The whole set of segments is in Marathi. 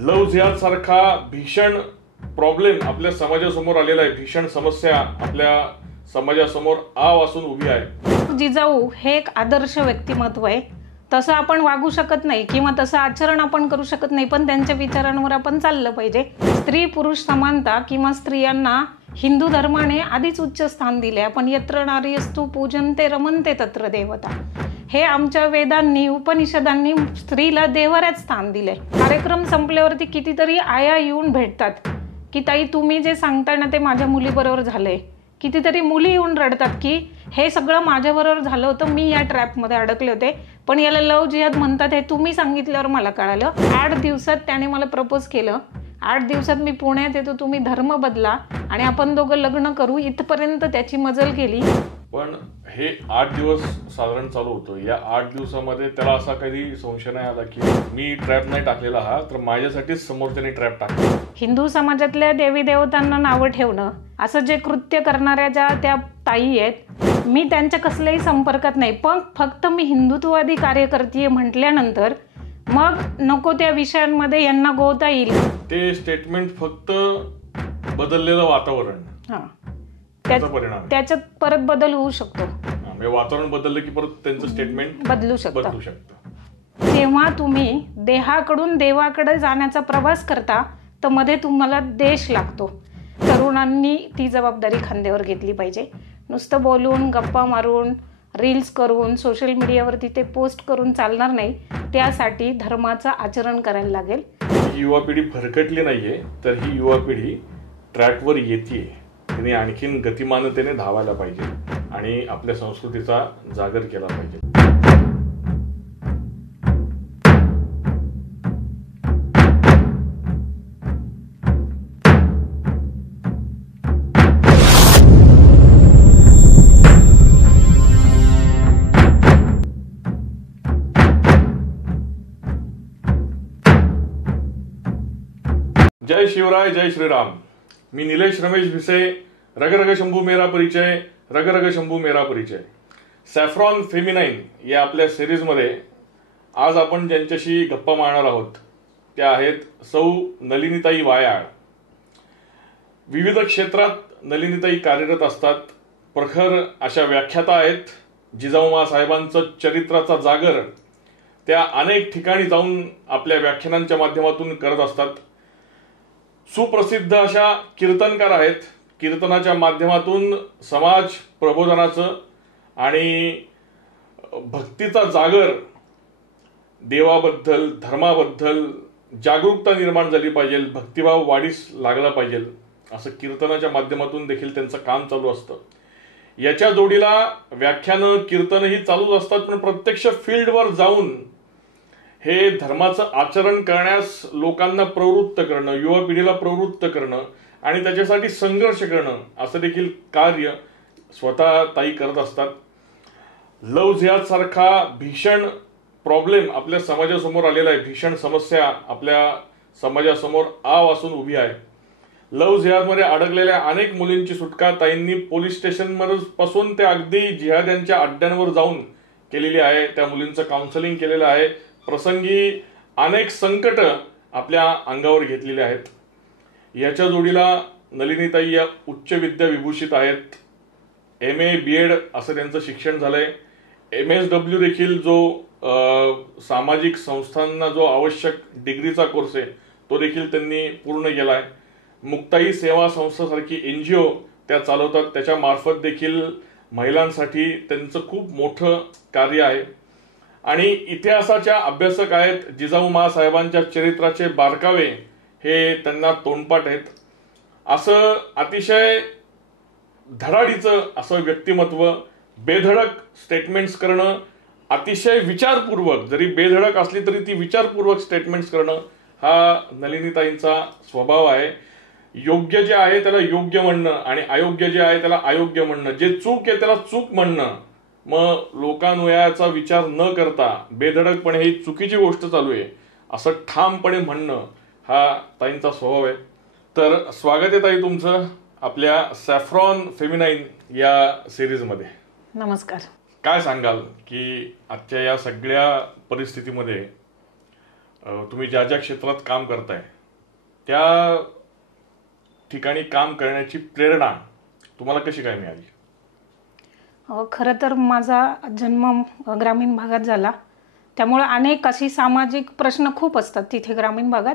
लव्ह जिहाद सारखा भीषण प्रॉब्लेम आपल्या समाजासमोर आलेला आहे, भीषण समस्या आपल्या समाजासमोर आ वासून उभी आहे. जिजाऊ हे एक आदर्श व्यक्तिमत्व आहे. तसं आपण वागू शकत नाही किंवा तसं आचरण आपण करू शकत नाही, पण त्यांच्या विचारांवर आपण चाललं पाहिजे. स्त्री पुरुष समानता किंवा स्त्रियांना हिंदू धर्माने आधीच उच्च स्थान दिले. आपण यत्र नारीस्तु पूजन्ते रमन्ते तत्र देवता, हे आमच्या वेदांनी उपनिषदांनी स्त्रीला देवाऱ्यात स्थान दिले. कार्यक्रम संपल्यावरती कितीतरी आया येऊन भेटतात की ताई तुम्ही जे सांगताय ना ते माझ्या मुलीबरोबर झालंय. कितीतरी मुली येऊन रडतात की हे सगळं माझ्याबरोबर झालं होतं, मी या ट्रॅपमध्ये अडकले होते, पण याला लव्ह जिहाद म्हणतात हे तुम्ही सांगितल्यावर मला कळालं. 8 दिवसात त्याने मला प्रपोज केलं. 8 दिवसात मी पुण्यात येतो, तुम्ही धर्म बदला आणि आपण दोघं लग्न करू, इथपर्यंत त्याची मजल केली. पण हे 8 दिवस साधारण चालू होतं. या 8 दिवसामध्ये त्याला असा कधी संशय नाही आला की मी ट्रॅप नाही टाकलेला हा, तर माझ्यासाठीच समोरच्याने ट्रॅप टाकला. हिंदू समाजातल्या देवी देवतांना नावं ठेवणं असं जे कृत्य करणाऱ्या ज्या त्या ताई आहेत, मी त्यांच्या कसल्याही संपर्कात नाही, पण फक्त मी हिंदुत्ववादी कार्यकर्ती म्हटल्यानंतर मग नको त्या विषयांमध्ये यांना गोवता येईल. ते स्टेटमेंट फक्त बदललेलं वातावरण, त्याच्यात परत बदल होऊ शकतो. वातावरण बदललं की परत त्यांचं स्टेटमेंट बदलू शकतं. जेव्हा तुम्ही देहाकडून देवाकडे जाण्याचा प्रवास करता तर मध्ये तुम्हाला देश लागतो. तरुणांनी ती जबाबदारी खांद्यावर घेतली पाहिजे. नुसतं बोलून गप्पा मारून रील्स करून सोशल मीडियावरती ते पोस्ट करून चालणार नाही. त्यासाठी धर्माचं आचरण करायला लागेल. ही युवा पिढी भरकटली नाहीये, तर ही युवा पिढी ट्रॅकवर येते. तिने आणखीन गतिमानतेने धावायला पाहिजे आणि आपल्या संस्कृतीचा जागर केला पाहिजे. जय शिवराय, जय श्रीराम. मी निलेश रमेश भिसे. रग रग शंभू मेरा परिचय, रग रग शंभू मेरा परिचय. सॅफ्रॉन फेमिनाईन या आपल्या सिरीजमध्ये आज आपण ज्यांच्याशी गप्पा मारणार आहोत त्या आहेत सौ नलिनीताई वायाळ. विविध क्षेत्रात नलिनीताई कार्यरत असतात. प्रखर अशा व्याख्याता आहेत. जिजाऊ साहेबांचं चरित्राचा जागर त्या अनेक ठिकाणी जाऊन आपल्या व्याख्यानांच्या माध्यमातून करत असतात. सुप्रसिद्ध अशा कीर्तनकार आहेत. कीर्तनाच्या माध्यमातून समाज प्रबोधनाचं आणि भक्तीचा जागर, देवाबद्दल धर्माबद्दल जागरूकता निर्माण झाली पाहिजे, भक्तिभाव वाढीस लागला पाहिजे, असं कीर्तनाच्या माध्यमातून देखील त्यांचं काम चालू असतं. याच्या जोडीला व्याख्यानं कीर्तनही चालूच असतात, पण प्रत्यक्ष फील्डवर जाऊन हे धर्माचं आचरण करण्यास लोकांना प्रवृत्त करणं, युवा पिढीला प्रवृत्त करणं आणि त्याच्यासाठी संघर्ष करणं असं देखील कार्य स्वतः ताई करत असतात. लव्ह जिहाद सारखा भीषण प्रॉब्लेम आपल्या समाजासमोर आलेला आहे, भीषण समस्या आपल्या समाजासमोर आ वासून उभी आहे. लव्ह जिहादमध्ये अडकलेल्या अनेक मुलींची सुटका ताईंनी पोलीस स्टेशनमध्ये पासून ते अगदी जिहाद्यांच्या अड्ड्यांवर जाऊन केलेली आहे. त्या मुलींचं काउन्सिलिंग केलेलं आहे. प्रसंगी अनेक संकट आपल्या अंगावर घेतलेले आहेत. याच्या जोडीला नलिनीताई या उच्च विद्या विभूषित आहेत. MA BEd असं त्यांचं शिक्षण झालंय. MSW देखील जो सामाजिक संस्थांना जो आवश्यक डिग्रीचा कोर्स आहे तो देखील त्यांनी पूर्ण केलाय. मुक्ताई सेवा संस्थासारखी NGO त्या चालवतात. त्याच्या मार्फत देखील महिलांसाठी त्यांचं खूप मोठं कार्य आहे. आणि इतिहासाच्या अभ्यासक आहेत. जिजाऊ साहेबांच्या चरित्राचे बारकावे हे त्यांना तोंडपाठ आहेत. असं अतिशय धडाडीचं असं व्यक्तिमत्व, बेधडक स्टेटमेंट्स करणं, अतिशय विचारपूर्वक, जरी बेधडक असली तरी ती विचारपूर्वक स्टेटमेंट्स करणं हा नलिनीताईंचा स्वभाव आहे. योग्य जे आहे त्याला योग्य म्हणणं आणि अयोग्य जे आहे त्याला अयोग्य म्हणणं, जे चूक आहे त्याला चूक म्हणणं, मग लोकांवयाचा विचार न करता बेधडकपणे ही चुकीची गोष्ट चालू आहे असं ठामपणे म्हणणं हा ताईंचा स्वभाव आहे. तर स्वागत आहे ताई तुमचं आपल्या सॅफ्रॉन फेमिनाईन या सिरीजमध्ये. नमस्कार. काय सांगाल की आजच्या या सगळ्या परिस्थितीमध्ये तुम्ही ज्या ज्या क्षेत्रात काम करताय त्या ठिकाणी काम करण्याची प्रेरणा तुम्हाला कशी काय मिळाली? खरं तर माझा जन्म ग्रामीण भागात झाला, त्यामुळे अनेक अशी सामाजिक प्रश्न खूप असतात तिथे ग्रामीण भागात.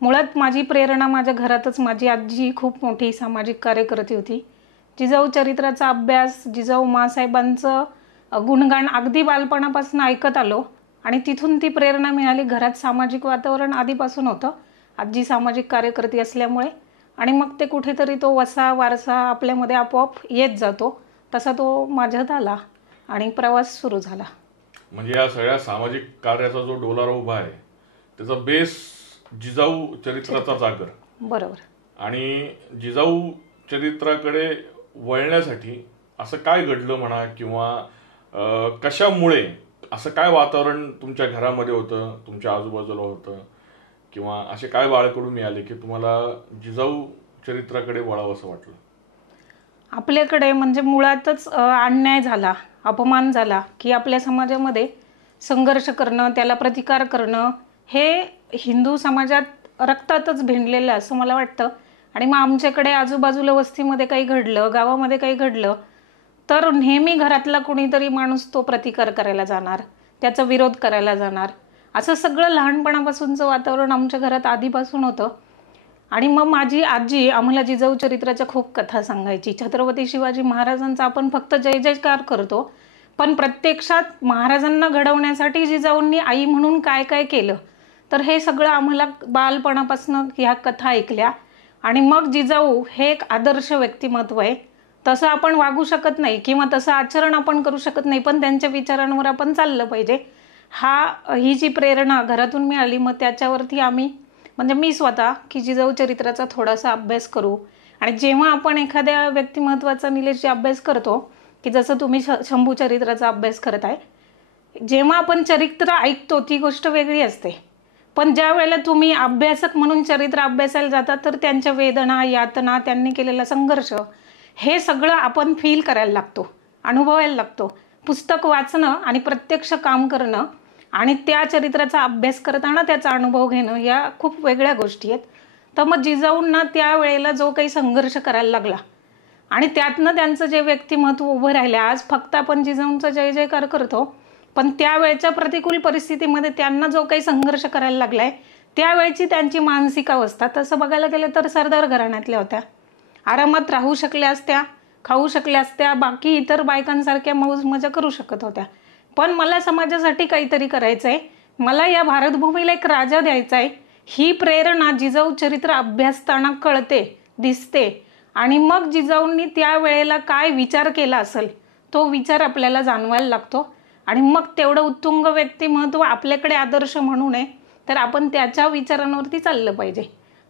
मुळात माझी प्रेरणा माझ्या घरातच. माझी आजी खूप मोठी सामाजिक कार्यकर्ती होती. जिजाऊ चरित्राचा अभ्यास, जिजाऊ माँसाहेबांचं गुणगान अगदी बालपणापासून ऐकत आलो आणि तिथून ती प्रेरणा मिळाली. घरात सामाजिक वातावरण आधीपासून होतं, आजी सामाजिक कार्यकर्ती असल्यामुळे, आणि मग ते कुठेतरी तो वसा वारसा आपल्यामध्ये आपोआप येत जातो, तसा तो माझ्यात आला आणि प्रवास सुरू झाला. म्हणजे या सगळ्या सामाजिक कार्याचा जो डोलारा उभा आहे त्याचा बेस जिजाऊ चरित्राचा जागर. बरोबर. आणि जिजाऊ चरित्राकडे वळण्यासाठी असं काय घडलं म्हणा, किंवा कशामुळे असं काय वातावरण तुमच्या घरामध्ये होतं, तुमच्या आजूबाजूला होतं, किंवा असे काय बाळकडून मिळाले की तुम्हाला जिजाऊ चरित्राकडे वळावं असं वाटलं? आपल्याकडे म्हणजे मुळातच अन्याय झाला, अपमान झाला की आपल्या समाजामध्ये संघर्ष करणं, त्याला प्रतिकार करणं हे हिंदू समाजात रक्तातच भिनलेलं असं मला वाटतं. आणि मग आमच्याकडे आजूबाजूला वस्तीमध्ये काही घडलं, गावामध्ये काही घडलं तर नेहमी घरातला कोणीतरी माणूस तो प्रतिकार करायला जाणार, त्याचा विरोध करायला जाणार. असं सगळं लहानपणापासूनचं वातावरण आमच्या घरात आधीपासून होतं. आणि मग माझी आजी आम्हाला जिजाऊ चरित्राच्या खूप कथा सांगायची. छत्रपती शिवाजी महाराजांचा आपण फक्त जय जयकार करतो, पण प्रत्यक्षात महाराजांना घडवण्यासाठी जिजाऊंनी आई म्हणून काय काय केलं, तर हे सगळं आम्हाला बालपणापासून ह्या कथा ऐकल्या. आणि मग जिजाऊ हे एक आदर्श व्यक्तिमत्व आहे, तसं आपण वागू शकत नाही किंवा तसं आचरण आपण करू शकत नाही, पण त्यांच्या विचारांवर आपण चाललं पाहिजे. ही जी प्रेरणा घरातून मिळाली, मग त्याच्यावरती आम्ही म्हणजे मी स्वतः की जिजाऊ चरित्राचा थोडासा अभ्यास करू. आणि जेव्हा आपण एखाद्या व्यक्तिमत्वाचा निलेश अभ्यास करतो, की जसं तुम्ही शंभू चरित्राचा अभ्यास करत आहे, जेव्हा आपण चरित्र ऐकतो ती गोष्ट वेगळी असते, पण ज्या वेळेला तुम्ही अभ्यासक म्हणून चरित्र अभ्यासायला जातात तर त्यांच्या वेदना, यातना, त्यांनी केलेला संघर्ष हे सगळं आपण फील करायला लागतो, अनुभवायला लागतो. पुस्तक वाचणं आणि प्रत्यक्ष काम करणं आणि त्या चरित्राचा अभ्यास करताना त्याचा अनुभव घेणं या खूप वेगळ्या गोष्टी आहेत. तर मग जिजाऊंना त्या वेळेला जो काही संघर्ष करायला लागला आणि त्यातनं त्यांचं जे व्यक्तिमत्व उभं राहिलं, आज फक्त आपण जिजाऊंचा जय जयकार करतो, पण त्यावेळच्या प्रतिकूल परिस्थितीमध्ये त्यांना जो काही संघर्ष करायला लागलाय त्यावेळची त्यांची मानसिक अवस्था, तसं बघायला गेलं तर सरदार घराण्यातल्या होत्या. आरामात राहू शकल्या असत्या, खाऊ शकल्या असत्या, बाकी इतर बायकांसारख्या मौज मजा करू शकत होत्या. पण मला समाजासाठी काहीतरी करायचं आहे, मला या भारतभूमीला एक राजा द्यायचा आहे, ही प्रेरणा जिजाऊ चरित्र अभ्यासताना कळते, दिसते. आणि मग जिजाऊंनी त्या वेळेला काय विचार केला असेल तो विचार आपल्याला जाणवायला लागतो. आणि मग तेवढं उत्तुंग व्यक्तिमत्व आपल्याकडे आदर्श म्हणू नये, तर आपण त्याच्या विचारांवरती चाललं पाहिजे,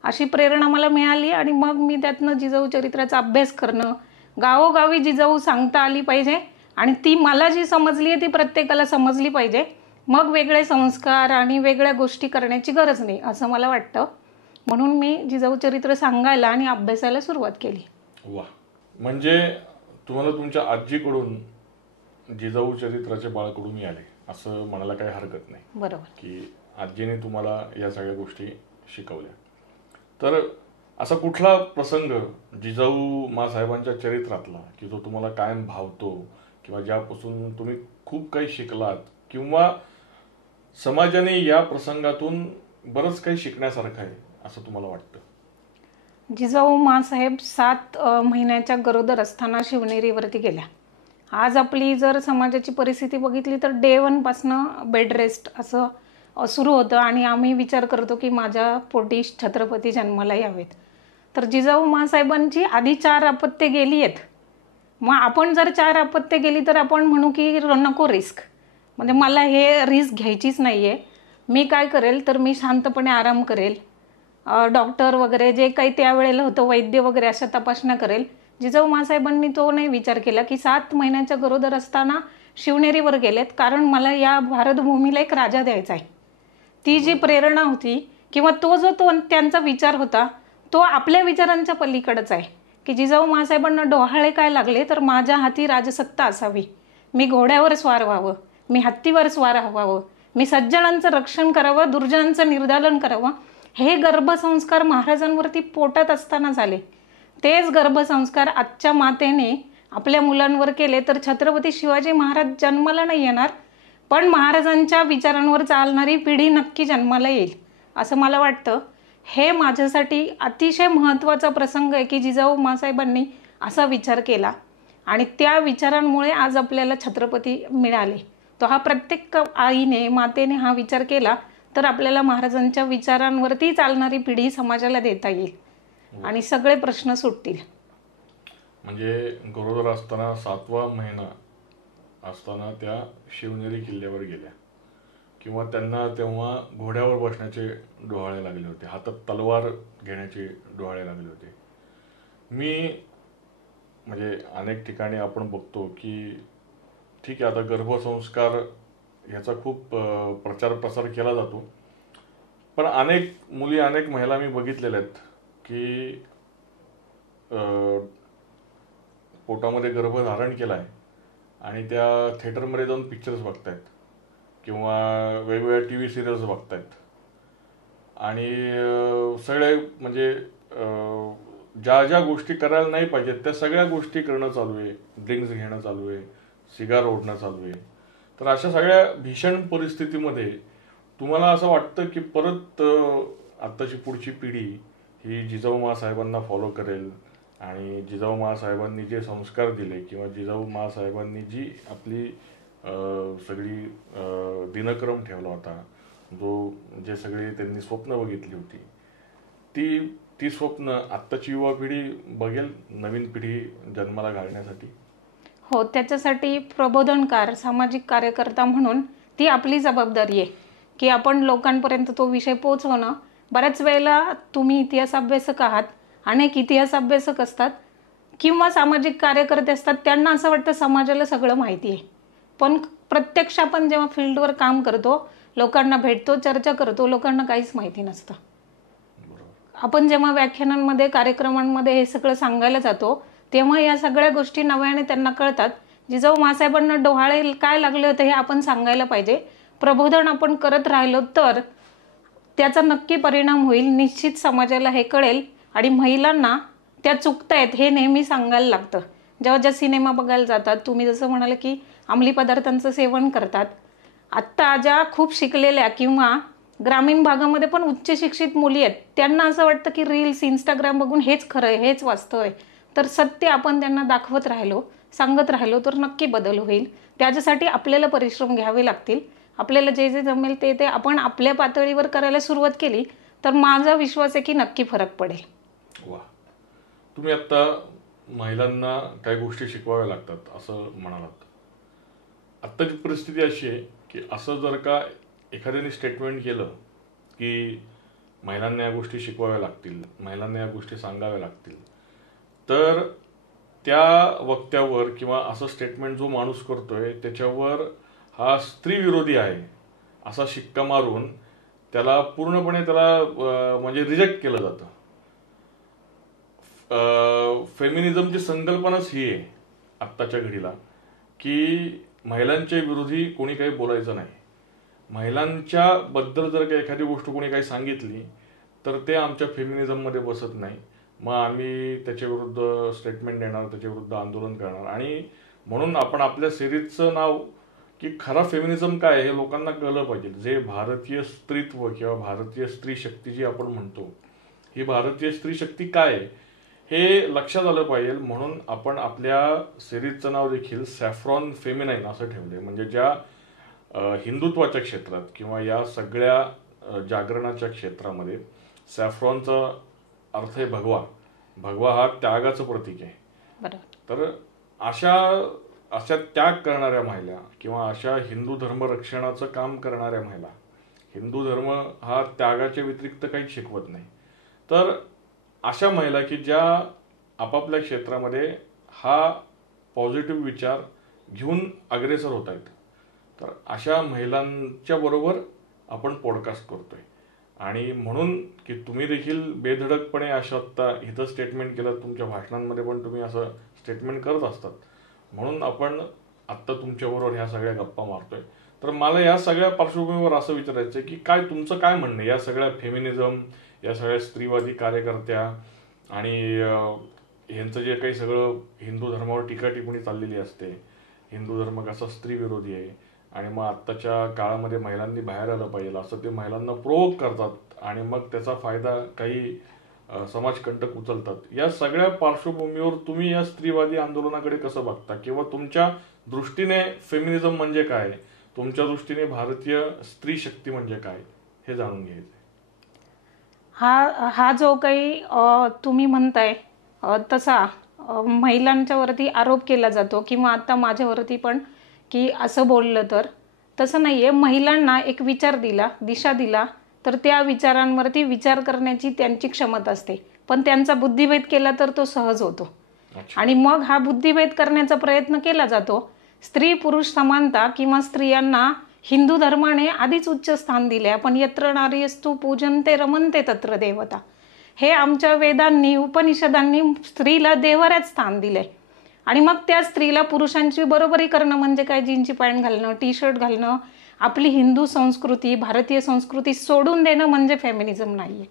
अशी प्रेरणा मला मिळाली. आणि मग मी त्यातनं जिजाऊ चरित्राचा अभ्यास करणं, गावोगावी जिजाऊ सांगता आली पाहिजे आणि ती मला जी समजली आहे ती प्रत्येकाला समजली पाहिजे. मग वेगळे संस्कार आणि वेगळ्या गोष्टी करण्याची गरज नाही असं मला वाटतं. म्हणून मी जिजाऊ चरित्र सांगायला आणि अभ्यासाला सुरुवात केली. वा, म्हणजे तुम्हाला तुमच्या आजीकडून जिजाऊ चरित्राचे बाळकडून मिळाले असं म्हणायला काही हरकत नाही. बरोबर. की आजीने तुम्हाला या सगळ्या गोष्टी शिकवल्या. तर असा कुठला प्रसंग जिजाऊ माँसाहेबांच्या चरित्रातला की जो तुम्हाला कायम भावतो, किंवा ज्यापासून तुम्ही खूप काही शिकलात, किंवा समाजाने या प्रसंगातून बरंच काही शिकण्यासारखं आहे असं तुम्हाला वाटतं? जिजाऊ माँसाहेब 7 महिन्याच्या गरोदर असताना शिवनेरीवरती गेल्या. आज आपली जर समाजाची परिस्थिती बघितली तर डे 1 पासनं बेड रेस्ट असं सुरू होतं आणि आम्ही विचार करतो की माझ्या पोटी छत्रपती जन्माला यावेत. तर जिजाऊ माँसाहेबांची आधी 4 अपत्ये गेली आहेत. मग आपण जर 4 अपत्ये गेली तर आपण म्हणू की नको रिस्क, म्हणजे मला हे रिस्क घ्यायचीच नाही आहे. मी काय करेल तर मी शांतपणे आराम करेल, डॉक्टर वगैरे जे काही त्यावेळेला होतं, वैद्य वगैरे अशा तपासण्या करेल. जिजाऊ माँसाहेबांनी तो नाही विचार केला की 7 महिन्याच्या गरोदर असताना शिवनेरीवर गेलेत, कारण मला या भारतभूमीला एक राजा द्यायचा आहे. ती जी प्रेरणा होती किंवा तो त्यांचा विचार होता तो आपल्या विचारांच्या पलीकडच आहे. की जिजाऊ माँसाहेबांना डोहाळे काय लागले तर माझ्या हाती राजसत्ता असावी, मी घोड्यावर स्वार व्हावं, मी हत्तीवर स्वार व्हावं, मी सज्जनांचं रक्षण करावं, दुर्जनांचं निर्दालन करावं. हे गर्भसंस्कार महाराजांवरती पोटात असताना झाले. तेच गर्भसंस्कार आजच्या मातेने आपल्या मुलांवर केले तर छत्रपती शिवाजी महाराज जन्माला नाही येणार, पण महाराजांच्या विचारांवर चालणारी पिढी नक्की जन्माला येईल असं मला वाटतं. हे माझ्यासाठी अतिशय महत्त्वाचा प्रसंग आहे की जिजाऊ माँसाहेबांनी असा विचार केला आणि त्या विचारांमुळे आज आपल्याला छत्रपती मिळाले. तो हा प्रत्येक आईने, मातेने हा विचार केला तर आपल्याला महाराजांच्या विचारांवरती चालणारी पिढी समाजाला देता येईल आणि सगळे प्रश्न सुटतील. म्हणजे गरोदर असताना 7वा महिना असताना त्या शिवनेरी किल्ल्यावर गेल्या किंवा त्यांना तेव्हा घोड्यावर बसण्याचे डोहाळे लागले होते, हातात तलवार घेण्याचे डोहाळे लागले होते. मी म्हणजे अनेक ठिकाणी आपण बघतो की ठीक आहे, आता गर्भसंस्कार ह्याचा खूप प्रचार प्रसार केला जातो, पण अनेक मुली, अनेक महिला मी बघितलेल्या आहेत की पोटामध्ये गर्भ धारण केला आहे आणि त्या थिएटरमध्ये जाऊन पिक्चर्स बघतायत किंवा वेगवेगळ्या TV सिरियल्स बघतायत आणि सगळे म्हणजे ज्या ज्या गोष्टी करायला नाही पाहिजेत त्या सगळ्या गोष्टी करणं चालू आहे. ड्रिंक्स घेणं चालू आहे, सिगार ओढणं चालू आहे. तर अशा सगळ्या भीषण परिस्थितीमध्ये तुम्हाला असं वाटतं की परत आत्ताची पुढची पिढी ही जिजाऊ माँसाहेबांना फॉलो करेल आणि जिजाऊ माँसाहेबांनी जे संस्कार दिले किंवा जिजाऊ माँसाहेबांनी जी आपली सगळी दिनक्रम ठेवला होता, जे सगळी त्यांनी स्वप्न बघितली होती, ती स्वप्न आत्ताची युवा पिढी बघेल नवीन पिढी जन्माला घालण्यासाठी? हो, त्याच्यासाठी प्रबोधनकार, सामाजिक कार्यकर्ता म्हणून ती आपली जबाबदारी आहे की आपण लोकांपर्यंत तो विषय पोहोचवणं. बऱ्याच वेळेला तुम्ही इतिहास अभ्यासक आहात, अनेक इतिहास अभ्यासक असतात किंवा सामाजिक कार्यकर्ते असतात, त्यांना असं वाटतं समाजाला सगळं माहिती आहे, पण प्रत्यक्ष आपण जेव्हा फील्डवर काम करतो, लोकांना भेटतो, चर्चा करतो, लोकांना काहीच माहिती नसतं. आपण जेव्हा व्याख्यानांमध्ये, कार्यक्रमांमध्ये हे सगळं सांगायला जातो तेव्हा या सगळ्या गोष्टी नव्याने त्यांना कळतात. जिजाऊ माँसाहेबांना डोहाळे काय लागले होते हे आपण सांगायला पाहिजे. प्रबोधन आपण करत राहिलो तर त्याचा नक्की परिणाम होईल. निश्चित समाजाला हे कळेल आणि महिलांना त्या चुकतायत हे नेहमी सांगायला लागतं. जेव्हा ज्या सिनेमा बघायला जातात, तुम्ही जसं म्हणाले की अंमली पदार्थांचं सेवन करतात, आत्ता ज्या खूप शिकलेल्या किंवा ग्रामीण भागामध्ये पण उच्च शिक्षित मुली आहेत, त्यांना असं वाटतं की रील्स, इंस्टाग्राम बघून हेच खरं आहे, हेच वास्तव आहे. तर सत्य आपण त्यांना दाखवत राहिलो, सांगत राहिलो तर नक्की बदल होईल. त्याच्यासाठी आपल्याला परिश्रम घ्यावे लागतील. आपल्याला जे जे जमेल ते आपण आपल्या पातळीवर करायला सुरुवात केली तर माझा विश्वास आहे की नक्की फरक पडेल. वा, तुम्ही आता महिलांना काही गोष्टी शिकवाव्या लागतात असं म्हणालात. आत्ताची परिस्थिती अशी आहे की असं जर का एखाद्याने स्टेटमेंट केलं की महिलांना या गोष्टी शिकवाव्या लागतील, महिलांना या गोष्टी सांगाव्या लागतील, तर त्या वक्त्यावर किंवा असं स्टेटमेंट जो माणूस करतोय त्याच्यावर हा स्त्री विरोधी आहे असा शिक्का मारून त्याला पूर्णपणे म्हणजे रिजेक्ट केलं जातं. फेमिनिझमची संकल्पनाच ही आहे आत्ताच्या घडीला की महिलांच्या विरोधी कोणी काही बोलायचं नाही. महिलांच्या बद्दल जर का एखादी गोष्ट कोणी काही सांगितली तर ते आमच्या फेमिनिझममध्ये बसत नाही, मग आम्ही त्याच्या विरुद्ध स्टेटमेंट देणार, त्याच्या विरुद्ध आंदोलन करणार. आणि म्हणून आपण आपल्या सिरीजचं नाव की खरा फेमिनिझम काय हे लोकांना कळलं पाहिजे. जे भारतीय स्त्रीत्व किंवा भारतीय स्त्री शक्ती जी आपण म्हणतो, ही भारतीय स्त्री शक्ती काय आहे हे लक्षात आलं पाहिजे. म्हणून आपण आपल्या सिरीजचं नाव देखील सॅफ्रॉन फेमिनाईन असं ठेवलंय. म्हणजे ज्या हिंदुत्वाच्या क्षेत्रात किंवा या सगळ्या जागरणाच्या क्षेत्रामध्ये सॅफ्रॉनचा अर्थ आहे भगवा. भगवा हा त्यागाचं प्रतीक आहे. तर अशा त्याग करणाऱ्या महिला किंवा अशा हिंदू धर्म रक्षणाचं काम करणाऱ्या महिला, हिंदू धर्म हा त्यागाच्या व्यतिरिक्त काही शिकवत नाही, तर अशा महिला की ज्या आपापल्या क्षेत्रामध्ये हा पॉझिटिव्ह विचार घेऊन अग्रेसर होत आहेत, तर अशा महिलांच्या बरोबर आपण पॉडकास्ट करतोय. आणि म्हणून की तुम्ही देखील बेधडकपणे असं आत्ता इथं स्टेटमेंट केलं, तुमच्या भाषणांमध्ये पण तुम्ही असं स्टेटमेंट करत असतात, म्हणून आपण आत्ता तुमच्याबरोबर ह्या सगळ्या गप्पा मारतोय. तर मला या सगळ्या पार्श्वभूमीवर असं विचारायचं आहे की काय तुमचं काय म्हणणं या सगळ्या फेमिनिझम, या सगळ्या स्त्रीवादी कार्यकर्त्या आणि ह्यांचं जे काही सगळं हिंदू धर्मावर टीका टिप्पणी चाललेली असते, हिंदू धर्म कसा स्त्री विरोधी आहे आणि मग आत्ताच्या काळामध्ये महिलांनी बाहेर आलं पाहिजे असं ते महिलांना प्रोवोक करतात आणि मग त्याचा फायदा काही समाजकंटक उचलतात. या सगळ्या पार्श्वभूमीवर तुम्ही या स्त्रीवादी आंदोलनाकडे कसं बघता किंवा तुमच्या दृष्टीने फेमिनिझम म्हणजे काय, तुमच्या दृष्टीने भारतीय स्त्री शक्ती म्हणजे काय, हे जाणून घ्यायचं. हा जो काही तुम्ही म्हणताय तसा महिलांच्या वरती आरोप केला जातो किंवा आता माझ्यावरती पण की असं बोललं तर तसं नाहीये. महिलांना एक विचार दिला, दिशा दिला तर त्या विचारांवरती विचार करण्याची त्यांची क्षमता असते, पण त्यांचा बुद्धिभेद केला तर तो सहज होतो. आणि मग हा बुद्धिभेद करण्याचा प्रयत्न केला जातो. स्त्री पुरुष समानता किंवा स्त्रियांना हिंदू धर्माने आधीच उच्च स्थान दिले. आपण यत्र नारीस्तु पूजन्ते रमन्ते तत्र देवता, हे आमच्या वेदांनी उपनिषदांनी स्त्रीला देवाऱ्यात स्थान दिलंय. आणि मग त्या स्त्रीला पुरुषांची बरोबरी करणं म्हणजे काय, जीनची पॅन्ट घालणं, टी शर्ट घालणं, आपली हिंदू संस्कृती भारतीय संस्कृती सोडून देणं म्हणजे फेमिनिझम नाहीये.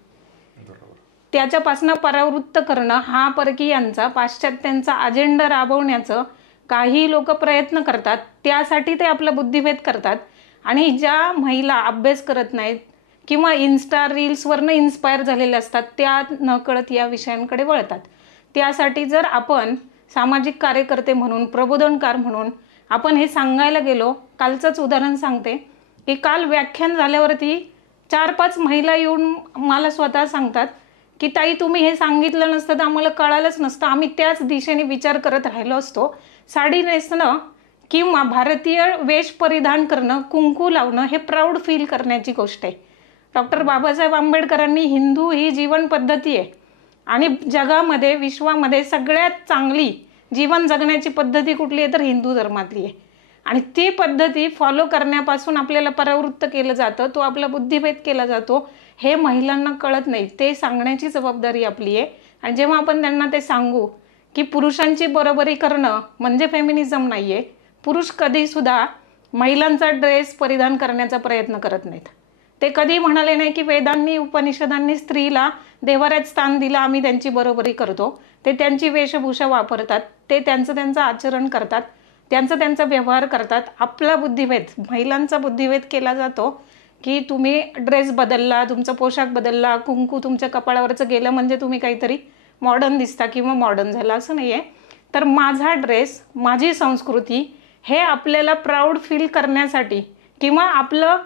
त्याच्यापासून परावृत्त करणं हा परकीयांचा पाश्चात्यांचा अजेंडा राबवण्याचं काही लोक प्रयत्न करतात. त्यासाठी ते आपला बुद्धिभेद करतात. आणि ज्या महिला अभ्यास करत नाहीत किंवा इन्स्टा रील्सवरनं इन्स्पायर झालेल्या असतात त्या नकळत या विषयांकडे वळतात. त्यासाठी जर आपण सामाजिक कार्यकर्ते म्हणून, प्रबोधनकार म्हणून आपण हे सांगायला गेलो, कालचंच उदाहरण सांगते की काल व्याख्यान झाल्यावरती 4-5 महिला येऊन मला स्वतः सांगतात की ताई तुम्ही हे सांगितलं नसतं तर आम्हाला कळालंच नसतं, आम्ही त्याच दिशेने विचार करत राहिलो असतो. साडी नेसणं किंवा भारतीय वेश परिधान करणं, कुंकू लावणं हे प्राऊड फील करण्याची गोष्ट आहे. डॉक्टर बाबासाहेब आंबेडकरांनी हिंदू ही जीवन पद्धती आहे आणि जगामध्ये विश्वामध्ये सगळ्यात चांगली जीवन जगण्याची पद्धती कुठली आहे तर हिंदू धर्मातली आहे. आणि ती पद्धती फॉलो करण्यापासून आपल्याला परावृत्त केलं जातं, तो आपला बुद्धिभेद केला जातो. हे महिलांना कळत नाही, ते सांगण्याची जबाबदारी आपली आहे. आणि जेव्हा आपण त्यांना ते सांगू की पुरुषांची बरोबरी करणं म्हणजे फेमिनिझम नाहीये, पुरुष कधी सुद्धा महिलांचा ड्रेस परिधान करण्याचा प्रयत्न करत नाहीत. ते कधी म्हणाले नाही की वेदांनी उपनिषदांनी स्त्रीला देवाऱ्यात स्थान दिलं, आम्ही त्यांची बरोबरी करतो. ते त्यांची वेशभूषा वापरतात, ते त्यांचं आचरण करतात, त्यांचा व्यवहार करतात. आपला बुद्धिभेद, महिलांचा बुद्धिभेद केला जातो की तुम्ही ड्रेस बदलला, तुमचा पोशाख बदलला, कुंकू तुमच्या कपाळावरचं गेलं म्हणजे तुम्ही काहीतरी मॉडर्न दिसता किंवा मॉडर्न झाला, असं नाहीये. तर माझा ड्रेस, माझी संस्कृती हे आपल्याला प्राऊड फील करण्यासाठी किंवा आपलं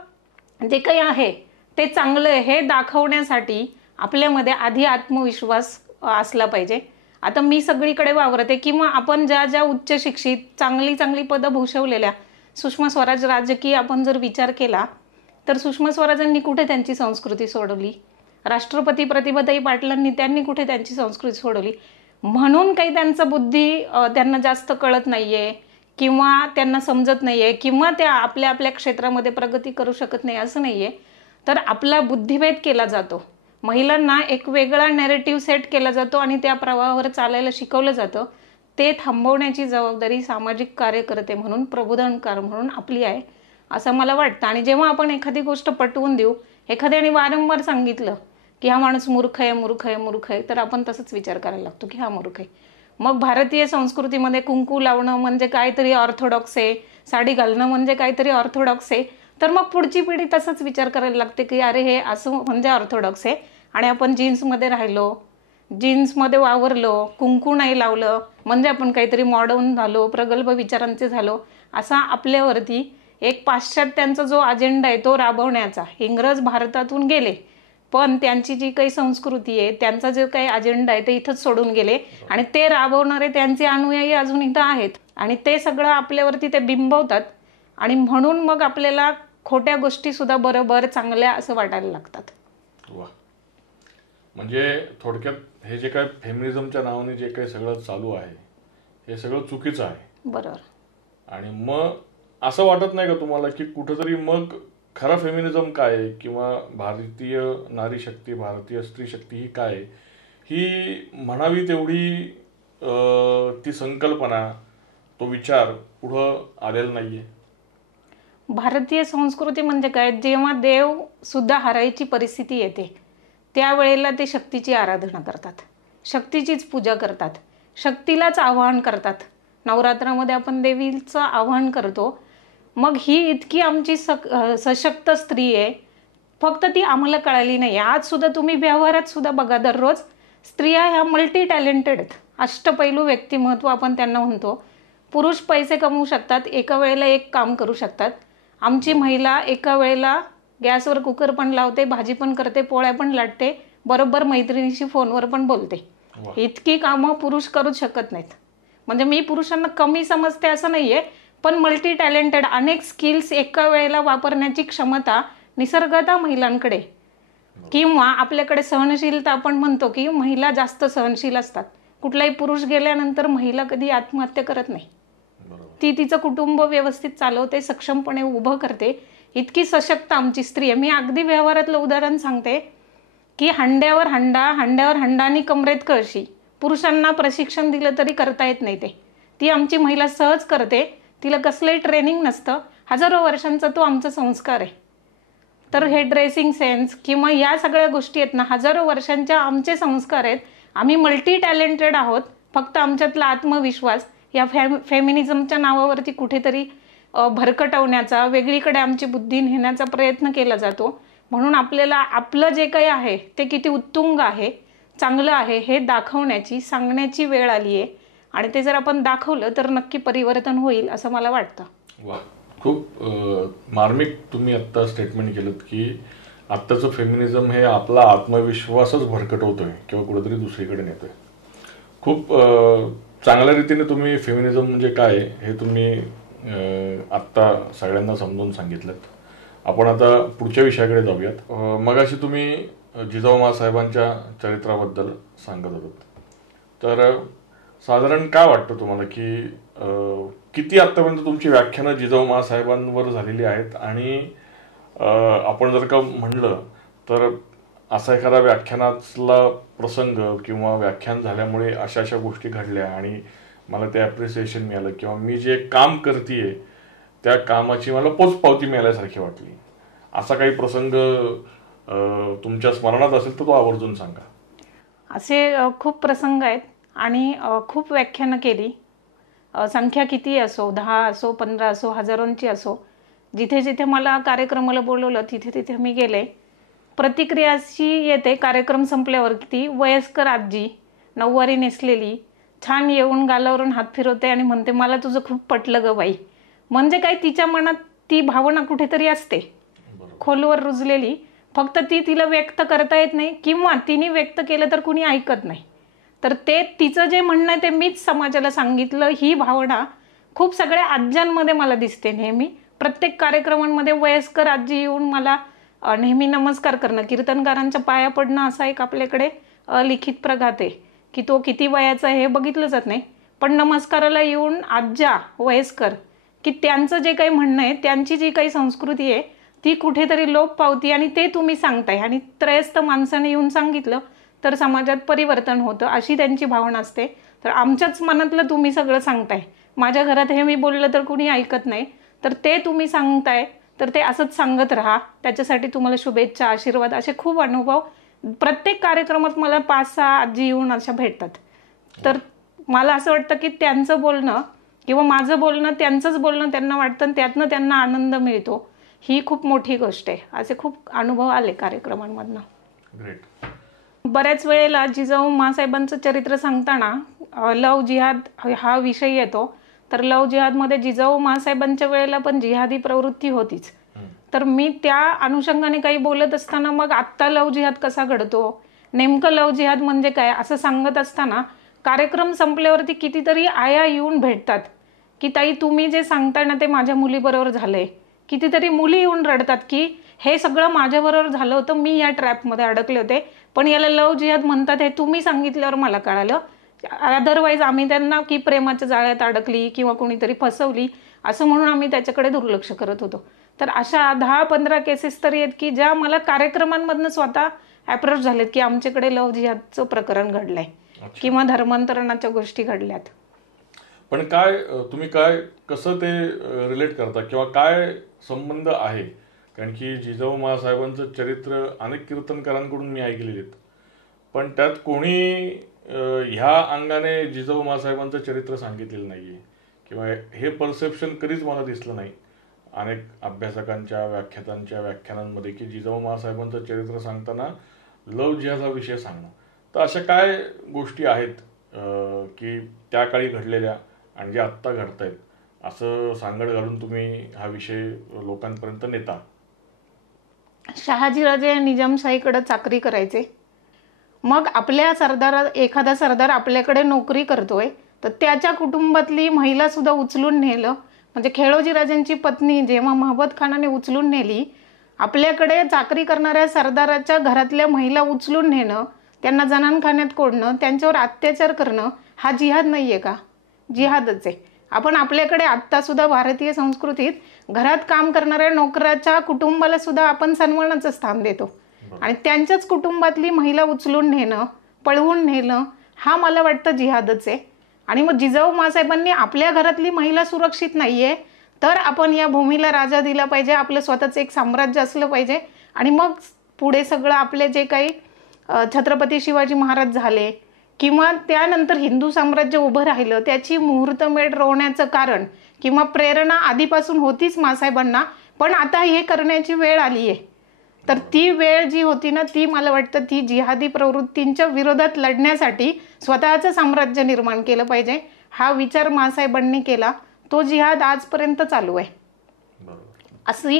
जे काही आहे ते चांगलं आहे हे दाखवण्यासाठी आपल्यामध्ये आधी आत्मविश्वास असला पाहिजे. आता मी सगळीकडे वावरते किंवा आपण ज्या उच्च शिक्षित चांगली पदं भूषवलेल्या, सुषमा स्वराज राजकीय आपण जर विचार केला तर सुषमा स्वराजांनी कुठे त्यांची संस्कृती सोडवली, राष्ट्रपती प्रतिभाताई पाटलांनी त्यांनी कुठे त्यांची संस्कृती सोडवली. म्हणून काही त्यांचा बुद्धी त्यांना जास्त कळत नाहीये किंवा त्यांना समजत नाहीये किंवा त्या आपल्या क्षेत्रामध्ये प्रगती करू शकत नाही असं नाहीये. तर आपला बुद्धिभेद केला जातो, महिलांना एक वेगळा नॅरेटिव्ह सेट केला जातो आणि त्या प्रवाहावर चालायला शिकवलं जातं. ते थांबवण्याची जबाबदारी सामाजिक कार्यकर्ते म्हणून, प्रबोधनकार म्हणून आपली आहे असं मला वाटतं. आणि जेव्हा आपण एखादी गोष्ट पटवून देऊ, एखाद्याने वारंवार सांगितलं की हा माणूस मूर्ख आहे, तर आपण तसंच विचार करायला लागतो की हा मूर्ख आहे. मग भारतीय संस्कृतीमध्ये कुंकू लावणं म्हणजे काहीतरी ऑर्थोडॉक्स आहे, साडी घालणं म्हणजे काहीतरी ऑर्थोडॉक्स आहे, तर मग पुढची पिढी तसंच विचार करायला लागते की अरे हे असं म्हणजे ऑर्थोडॉक्स आहे. आणि आपण जीन्समध्ये राहिलो, जीन्समध्ये वावरलो, कुंकू नाही लावलं म्हणजे आपण काहीतरी मॉडर्न झालो, प्रगल्भ विचारांचे झालो, असा आपल्यावरती एक पाश्चात्यांचा जो अजेंडा आहे तो राबवण्याचा. इंग्रज भारतातून गेले पण त्यांची जी काही संस्कृती आहे, त्यांचा जो काही अजेंडा आहे ते इथंच सोडून गेले आणि ते राबवणारे त्यांचे अनुयायी अजून इथं आहेत आणि ते सगळं आपल्यावरती ते बिंबवतात. आणि म्हणून मग आपल्याला खोट्या गोष्टी सुद्धा बरोबर चांगल्या असं वाटायला लागतात. वा, म्हणजे थोडक्यात हे जे काय फेमिनिझमच्या नावाने जे काही सगळं चालू आहे हे सगळं चुकीचं आहे. बरोबर. आणि मग असं वाटत नाही का तुम्हाला की कुठंतरी मग खरा फेमिनिझम काय आहे किंवा भारतीय नारी शक्ती, भारतीय स्त्री शक्ती ही काय, ही म्हणावी तेवढी ती संकल्पना, तो विचार पुढं आलेला नाहीये? भारतीय संस्कृती म्हणजे काय, जेव्हा देव सुद्धा हरायची परिस्थिती येते त्यावेळेला ते शक्तीची आराधना करतात, शक्तीचीच पूजा करतात, शक्तीलाच आवाहन करतात. नवरात्रामध्ये आपण देवीचं आवाहन करतो. मग ही इतकी आमची सशक्त स्त्री आहे, फक्त ती आम्हाला कळाली नाही. आज सुद्धा तुम्ही व्यवहारात सुद्धा बघा, दररोज स्त्रिया ह्या मल्टी टॅलेंटेड आहेत, अष्टपैलू व्यक्तिमत्व आपण त्यांना म्हणतो. पुरुष पैसे कमवू शकतात, एका वेळेला एक काम करू शकतात. आमची महिला एका वेळेला गॅसवर कुकर पण लावते, भाजी पण करते, पोळ्या पण लाटते, बरोबर मैत्रिणीशी फोनवर पण बोलते. इतकी कामं पुरुष करूच शकत नाहीत. म्हणजे मी पुरुषांना कमी समजते असं नाहीये, पण मल्टी टॅलेंटेड अनेक स्किल्स एका वेळेला वापरण्याची क्षमता निसर्गतः महिलांकडे, किंवा आपल्याकडे सहनशीलता आपण म्हणतो की महिला जास्त सहनशील असतात. कुठलाही पुरुष गेल्यानंतर महिला कधी आत्महत्या करत नाही, ती तिचं कुटुंब व्यवस्थित चालवते, सक्षमपणे उभं करते. इतकी सशक्त आमची स्त्री आहे. मी अगदी व्यवहारातलं उदाहरण सांगते की हंड्यावर हंडा आणि कमरेत कळशी. पुरुषांना प्रशिक्षण दिलं तरी करता येत नाही ते, ती आमची महिला सहज करते. तिला कसलंही ट्रेनिंग नसतं, हजारो वर्षांचा तो आमचा संस्कार आहे. तर हे ड्रेसिंग सेन्स किंवा या सगळ्या गोष्टी आहेत ना, हजारो वर्षांच्या आमचे संस्कार आहेत. आम्ही मल्टी टॅलेंटेड आहोत, फक्त आमच्यातला आत्मविश्वास या फेमिनिझमच्या नावावरती कुठेतरी भरकटवण्याचा, वेगळीकडे आमची बुद्धी नेण्याचा प्रयत्न केला जातो. म्हणून आपल्याला आपलं जे काही आहे ते किती उत्तुंग आहे, चांगलं आहे हे दाखवण्याची, सांगण्याची वेळ आली आहे. आणि ते जर आपण दाखवलं तर नक्की परिवर्तन होईल असं मला वाटतं. वा, खूप मार्मिक तुम्ही आत्ता स्टेटमेंट केलं की आत्ताचं फेमिनिझम हे आपला आत्मविश्वासच भरकटवतोय किंवा कुठेतरी दुसरीकडे नेतोय. खूप चांगल्या रीतीने तुम्ही फेमिनिझम म्हणजे काय हे तुम्ही आत्ता सगळ्यांना समजून सांगितलं. आपण आता पुढच्या विषयाकडे जाऊयात. मगाशी तुम्ही जिजाऊ माँसाहेबांच्या चरित्राबद्दल सांगत होतात, तर साधारण काय वाटतं तुम्हाला की किती आत्तापर्यंत तुमची व्याख्यानं जिजाऊ माँसाहेबांवर झालेली आहेत? आणि आपण जर का म्हणलं तर असा एखादा व्याख्यानातला प्रसंग किंवा व्याख्यान झाल्यामुळे अशा अशा गोष्टी घडल्या आणि मला ते ॲप्रिसिएशन मिळालं, किंवा मी जे काम करतेय त्या कामाची मला पोचपावती मिळाल्यासारखी वाटली, असा काही प्रसंग तुमच्या स्मरणात असेल तर तो आवर्जून सांगा. असे खूप प्रसंग आहेत आणि खूप व्याख्यानं केली. संख्या किती असो, 10 असो, 15 असो, हजारोंची असो, जिथे जिथे मला कार्यक्रमाला बोलवलं तिथे तिथे मी गेले. प्रतिक्रिया अशी येते कार्यक्रम संपल्यावर, ती वयस्कर आजी नऊवारी नेसलेली छान येऊन गालावरून हात फिरवते आणि म्हणते, मला तुझं खूप पटलं ग बाई. म्हणजे काय, तिच्या मनात ती भावना कुठेतरी असते खोलवर रुजलेली, फक्त ती तिला व्यक्त करता येत नाही, किंवा तिने व्यक्त केलं तर कुणी ऐकत नाही. तर ते तिचं जे म्हणणं आहे ते मीच समाजाला सांगितलं. ही भावना खूप सगळ्या आज्यांमध्ये मला दिसते नेहमी. प्रत्येक कार्यक्रमांमध्ये वयस्कर आजी येऊन मला नेहमी नमस्कार करणं, कीर्तनकारांच्या पाया पडणं, असा एक आपल्याकडे लिखित प्रघात आहे की तो किती वयाचा आहे हे बघितलं जात नाही, पण नमस्काराला येऊन आज्या वयस्कर, की त्यांचं जे काही म्हणणं आहे, त्यांची जी काही संस्कृती आहे ती कुठेतरी लोप पावती. आणि ते तुम्ही सांगताय आणि त्रयस्थ माणसाने येऊन सांगितलं तर समाजात परिवर्तन होतं, अशी त्यांची भावना असते. तर आमच्याच मनातलं तुम्ही सगळं सांगताय, माझ्या घरात हे मी बोललं तर कुणी ऐकत नाही, तर ते तुम्ही सांगताय तर ते असंच सांगत राहा. त्याच्यासाठी तुम्हाला शुभेच्छा, आशीर्वाद, असे खूप अनुभव प्रत्येक कार्यक्रमात मला 5-6 आजी येऊन अशा भेटतात. तर मला असं वाटतं की त्यांचं बोलणं किंवा माझं बोलणं त्यांचंच बोलणं त्यांना वाटतं आणि त्यातनं त्यांना आनंद मिळतो, ही खूप मोठी गोष्ट आहे. असे खूप अनुभव आले कार्यक्रमांमधनं. ग्रेट. बऱ्याच वेळेला जिजाऊ माँसाहेबांचं चरित्र सांगताना लव जिहाद हा विषय येतो. तर लव जिहादमध्ये जिजाऊ माँसाहेबांच्या वेळेला पण जिहादी प्रवृत्ती होतीच. तर मी त्या अनुषंगाने काही बोलत असताना मग आत्ता लव जिहाद कसा घडतो, नेमकं लव जिहाद म्हणजे काय असं सांगत असताना कार्यक्रम संपल्यावरती कितीतरी आया येऊन भेटतात की ताई तुम्ही जे सांगताय ना ते माझ्या मुलीबरोबर झालंय. कितीतरी मुली येऊन रडतात की हे सगळं माझ्याबरोबर झालं होतं, मी या ट्रॅपमध्ये अडकले होते, पण याला लव जिहाद म्हणतात हे तुम्ही सांगितल्यावर मला कळालं. अदरवाईज आम्ही त्यांना की प्रेमाच्या जाळ्यात अडकली किंवा कोणीतरी फसवली असं म्हणून आम्ही त्याच्याकडे दुर्लक्ष करत होतो. तर अशा 10-15 केसेस तरी आहेत की ज्या मला कार्यक्रमांमधनं स्वतः अप्रोच झालेत की आमच्याकडे लव जिहादचं प्रकरण घडलंय किंवा धर्मांतरणाच्या गोष्टी घडल्यात. पण काय तुम्ही काय कसं ते रिलेट करता किंवा काय संबंध आहे, कारण की जिजाऊ माँसाहेबांचं चरित्र अनेक कीर्तनकारांकडून मी ऐकलेले आहेत, पण त्यात कोणी ह्या अंगाने जिजाऊ माँसाहेबांचं चरित्र सांगितलेलं नाहीये किंवा हे परसेप्शन कधीच मला दिसलं नाही अनेक अभ्यासकांच्या व्याख्यातांच्या व्याख्यानांमध्ये की जिजाऊ माँसाहेबांचं चरित्र सांगताना लव जिहादचा विषय सांगणं. तर अशा काय गोष्टी आहेत की त्या काळी घडलेल्या आणि जे आत्ता घडत आहेत असं सांगड घालून तुम्ही हा विषय लोकांपर्यंत नेता? शहाजीराजे निजामशाहीकडे चाकरी करायचे. मग एखादा सरदार आपल्याकडे नोकरी करतोय तर त्याच्या कुटुंबातली महिला सुद्धा उचलून नेलं. म्हणजे खेळोजीराजांची पत्नी जेव्हा महबत खानाने उचलून नेली, आपल्याकडे चाकरी करणाऱ्या सरदाराच्या घरातल्या महिला उचलून नेणं, त्यांना जनानखान्यात कोडणं, त्यांच्यावर अत्याचार करणं हा जिहाद नाहीये का? जिहादच आहे. आपण आपल्याकडे आत्ता सुद्धा भारतीय संस्कृतीत घरात काम करणाऱ्या नोकराच्या कुटुंबाला सुद्धा आपण सन्मानाचं स्थान देतो आणि त्यांच्याच कुटुंबातली महिला उचलून नेणं, पळवून नेणं हा मला वाटतं जिहादच आहे. आणि मग जिजाऊ माँसाहेबांनी आपल्या घरातली महिला सुरक्षित नाहीये तर आपण या भूमीला राजा दिला पाहिजे, आपलं स्वतःचं एक साम्राज्य असलं पाहिजे आणि मग पुढे सगळं आपले जे काही छत्रपती शिवाजी महाराज झाले किंवा त्यानंतर हिंदू साम्राज्य उभं राहिलं त्याची मुहूर्तमेढ रोवण्याचं कारण किंवा प्रेरणा आधीपासून होतीच माँसाहेबांना, पण आता हे करण्याची वेळ आली आहे. तर ती वेळ जी होती ना ती मला वाटतं ती जिहादी प्रवृत्तींच्या विरोधात लढण्यासाठी स्वतःचं साम्राज्य निर्माण केलं पाहिजे हा विचार माँसाहेबांनी केला. तो जिहाद आजपर्यंत चालू आहे.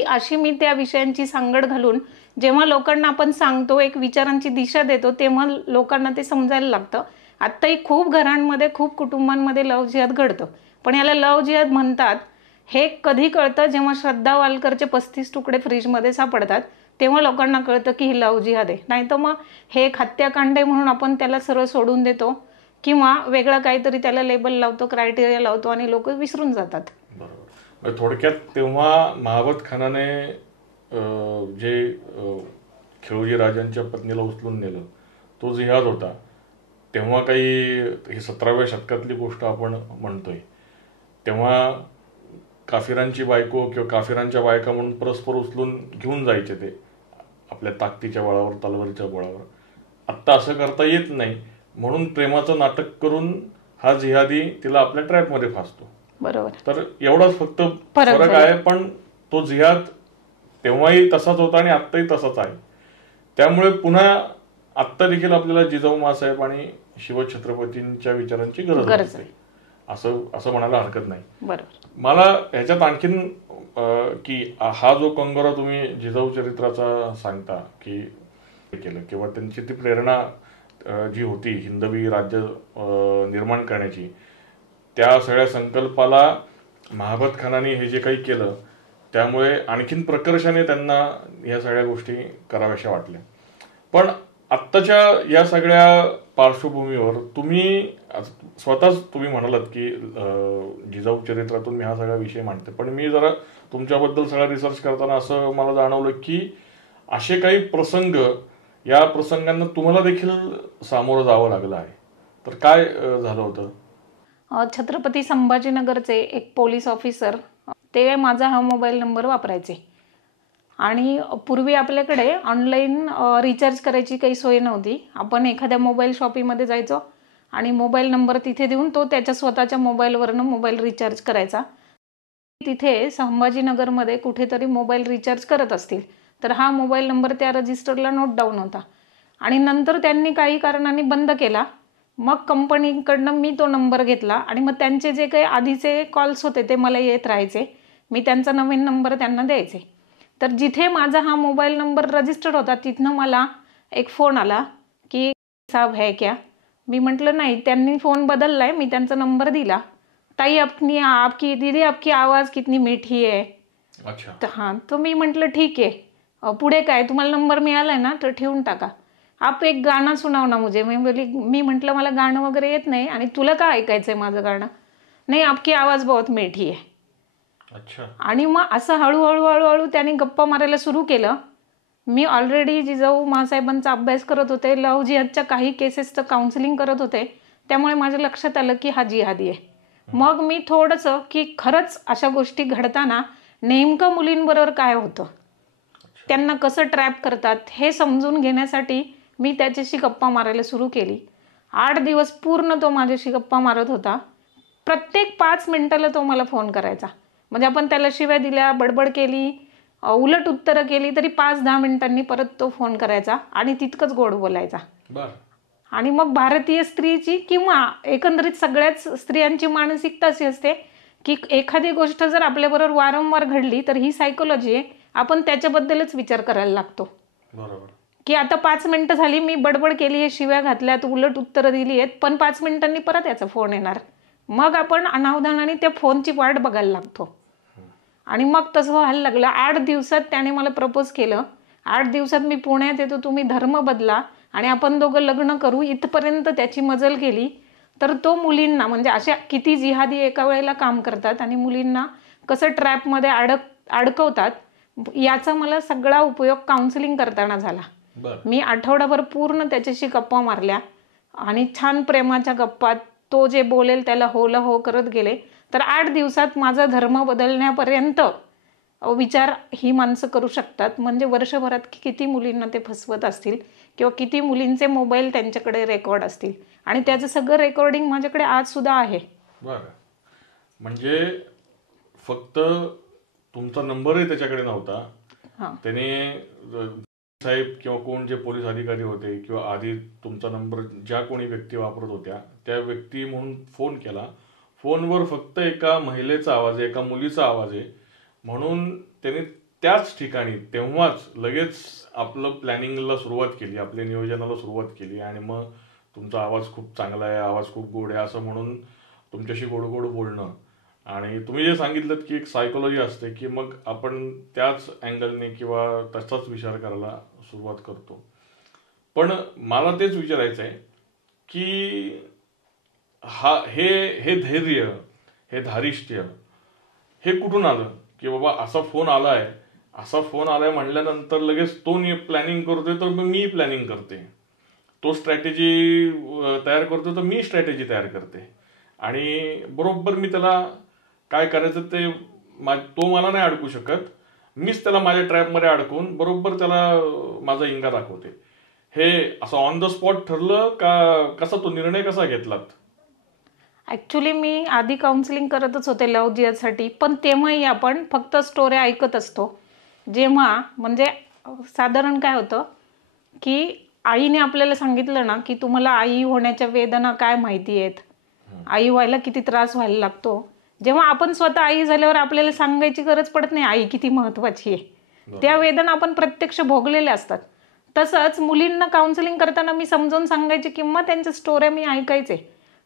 अशी मी त्या विषयांची सांगड घालून जेव्हा लोकांना आपण सांगतो, एक विचारांची दिशा देतो, तेव्हा लोकांना ते समजायला लागतं. आत्ताही खूप घरांमध्ये खूप कुटुंबांमध्ये लव जिहाद घडतं, पण याला लव जिहाद म्हणतात हे कधी कळतं जेव्हा श्रद्धा वालकरचे 35 तुकडे फ्रीजमध्ये सापडतात तेव्हा लोकांना कळतं की ही लव जिहाद आहे. नाही तर मग हे एक हत्याकांड आहे म्हणून आपण त्याला सरळ सोडून देतो किंवा वेगळं काहीतरी त्याला लेबल लावतो, क्रायटेरिया लावतो आणि लोक विसरून जातात. बरोबर. थोडक्यात तेव्हा महाबत खानाने जे खेळोजी राजांच्या पत्नीला उचलून नेलं तो जिहाद होता. तेव्हा काही ही 17व्या शतकातली गोष्ट आपण म्हणतोय, तेव्हा काफिरांची बायको किंवा काफिरांच्या बायका म्हणून परस्पर उचलून घेऊन जायचे ते आपल्या ताकदीच्या बळावर, तलवारीच्या बळावर. आत्ता असं करता येत नाही म्हणून प्रेमाचं नाटक करून हा जिहादी तिला आपल्या ट्रॅपमध्ये फासतो. बरोबर. तर एवढाच फक्त फरक आहे, पण तो जिहाद तेव्हाही तसाच होता आणि आत्ताही तसाच आहे. त्यामुळे पुन्हा आत्ता देखील आपल्याला जिजाऊ माँसाहेब आणि शिवछत्रपतींच्या विचारांची गरज आहे असं म्हणायला हरकत नाही. बरोबर. मला ह्याच्यात आणखीन की हा जो कंगोरा तुम्ही जिजाऊ चरित्राचा सांगता की केलं किंवा त्यांची ती प्रेरणा जी होती हिंदवी राज्य निर्माण करण्याची, त्या सगळ्या संकल्पाला महाबत खानाने हे जे काही केलं त्यामुळे आणखीन प्रकर्षाने त्यांना ह्या सगळ्या गोष्टी कराव्याशा वाटल्या. पण आत्ताच्या या सगळ्या पार्श्वभूमीवर तुम्ही स्वतःच तुम्ही म्हणालात की जिजाऊ चरित्रातून मी हा सगळा विषय मांडते, पण मी जरा तुमच्याबद्दल सगळा रिसर्च करताना असं मला जाणवलं की असे काही प्रसंग, या प्रसंगांना तुम्हाला देखील सामोरं जावं लागलं आहे. तर काय झालं होतं? छत्रपती संभाजीनगरचे एक पोलीस ऑफिसर ते माझा हा मोबाईल नंबर वापरायचे आणि पूर्वी आपल्याकडे ऑनलाईन रिचार्ज करायची काही सोय नव्हती. आपण एखाद्या मोबाईल शॉपीमध्ये जायचो आणि मोबाईल नंबर तिथे देऊन तो त्याच्या स्वतःच्या मोबाईलवरनं मोबाईल रिचार्ज करायचा. तिथे संभाजीनगरमध्ये कुठेतरी मोबाईल रिचार्ज करत असतील तर हा मोबाईल नंबर त्या रजिस्टरला नोट डाऊन होता आणि नंतर त्यांनी काही कारणांनी बंद केला. मग कंपनीकडनं मी तो नंबर घेतला आणि मग त्यांचे जे काही आधीचे कॉल्स होते ते मला येत राहायचे. मी त्यांचा नवीन नंबर त्यांना द्यायचे. तर जिथे माझा हा मोबाईल नंबर रजिस्टर होता तिथनं मला एक फोन आला की साहब है क्या. मी म्हटलं नाही, त्यांनी फोन बदललाय. मी त्यांचा नंबर दिला. ताई आपकी दीदी आपकी आवाज कितनी मीठी है. अच्छा. तर हां, तर मी म्हटलं ठीक आहे, पुढे काय, तुम्हाला नंबर मिळालाय ना तर ठेवून टाका. आप एक गाणं सुनाव ना मुझे. मी म्हटलं मला गाणं वगैरे येत नाही आणि तुला काय ऐकायचंय माझं गाणं. नाही, आपकी आवाज बहुत मीठी आहे. अच्छा. आणि मग असं हळूहळू त्यांनी गप्पा मारायला सुरू केलं. मी ऑलरेडी जिजाऊ माँसाहेबांचा अभ्यास करत होते, लव जिहादच्या काही केसेसचं काउन्सिलिंग करत होते, त्यामुळे माझ्या लक्षात आलं की हा जिहादी आहे. मग मी थोडंसं की खरंच अशा गोष्टी घडताना नेमकं मुलींबरोबर काय होतं, त्यांना कसं ट्रॅप करतात हे समजून घेण्यासाठी मी त्याच्याशी गप्पा मारायला सुरू केली. 8 दिवस पूर्ण तो माझ्याशी गप्पा मारत होता. प्रत्येक 5 मिनिटाला तो मला फोन करायचा. म्हणजे आपण त्याला शिव्या दिल्या, बडबड केली, उलट उत्तरं केली तरी 5-10 मिनिटांनी परत तो फोन करायचा आणि तितकंच गोड बोलायचा. आणि मग भारतीय स्त्रीची किंवा एकंदरीत सगळ्याच स्त्रियांची मानसिकता अशी असते की एखादी गोष्ट जर आपल्याबरोबर वारंवार घडली तर ही सायकोलॉजी आहे, आपण त्याच्याबद्दलच विचार करायला लागतो. बरोबर. की आता 5 मिनिटं झाली, मी बडबड केली आहे, शिव्या घातल्यात, उलट उत्तरं दिली आहेत, पण 5 मिनिटांनी परत याचा फोन येणार. मग आपण अनावधानाने त्या फोनची वाट बघायला लागतो. आणि मग तसं व्हायला लागलं. 8 दिवसात त्याने मला प्रपोज केलं. 8 दिवसात मी पुण्यात येतो, तुम्ही धर्म बदला आणि आपण दोघं लग्न करू, इथपर्यंत त्याची मजल केली. तर तो मुलींना, म्हणजे अशा किती जिहादी एका वेळेला काम करतात आणि मुलींना कसं ट्रॅपमध्ये अडकवतात याचा मला सगळा उपयोग काउन्सिलिंग करताना झाला. मी आठवडाभर पूर्ण त्याच्याशी गप्पा मारल्या आणि छान प्रेमाच्या गप्पा, तो जे बोलेल त्याला होला हो करत गेले. तर 8 दिवसात माझा धर्म बदलण्यापर्यंत विचार ही माणसं करू शकतात. म्हणजे वर्षभरात किती मुलींना ते फसवत असतील किंवा किती मुलींचे मोबाईल त्यांच्याकडे रेकॉर्ड असतील. आणि त्याचं सगळं रेकॉर्डिंग माझ्याकडे आज सुद्धा आहे. बरं. म्हणजे फक्त तुमचा नंबरही त्याच्याकडे नव्हता, त्याने साहेब किंवा कोण जे पोलीस अधिकारी होते किंवा आधी तुमचा नंबर ज्या कोणी व्यक्ती वापरत होत्या त्या व्यक्ती म्हणून फोन केला. फोनवर फक्त एका महिलेचा आवाज आहे, एका मुलीचा आवाज आहे, म्हणून त्याने त्याच ठिकाणी तेव्हाच लगेच आपलं प्लॅनिंगला सुरुवात केली, आपल्या नियोजनाला सुरुवात केली. आणि मग तुमचा आवाज खूप चांगला आहे, आवाज खूप गोड आहे असं म्हणून तुमच्याशी गोड गोड बोलणं. आणि तुम्ही जे सांगितलं की एक सायकोलॉजी असते की मग आपण त्याच अँगलने किंवा तसाच विचार करायला सुरुवात करतो. पण मला तेच विचारायचं आहे की हे धैर्य, हे धारिष्ट्य हे कुठून आलं की बाबा असा फोन आलाय म्हटल्यानंतर लगेच तो प्लॅनिंग करतोय तर मग मी प्लॅनिंग करते, तो स्ट्रॅटेजी तयार करतो तर मी स्ट्रॅटेजी तयार करते. आणि बरोबर मी त्याला काय करायचं ते तो मला नाही अडकू शकत, मीच त्याला माझ्या ट्रॅपमध्ये अडकून बरोबर त्याला माझा इंगा दाखवते. हे असं ऑन द स्पॉट ठरलं का कसा तो निर्णय कसा घेतलात? ॲक्च्युली मी आधी काउन्सिलिंग करतच होते लव्ह जिहादसाठी, पण तेव्हाही आपण फक्त स्टोऱ्या ऐकत असतो. जेव्हा म्हणजे साधारण काय होतं की आईने आपल्याला सांगितलं ना की तुम्हाला आई होण्याच्या वेदना काय माहिती आहेत, आई व्हायला किती त्रास व्हायला लागतो. जेव्हा आपण स्वतः आई झाल्यावर आपल्याला सांगायची गरज पडत नाही आई किती महत्वाची आहे, त्या वेदना आपण प्रत्यक्ष भोगलेल्या असतात. तसंच मुलींना काउन्सिलिंग करताना मी समजावून सांगायची किंवा त्यांच्या स्टोऱ्या मी ऐकायचे.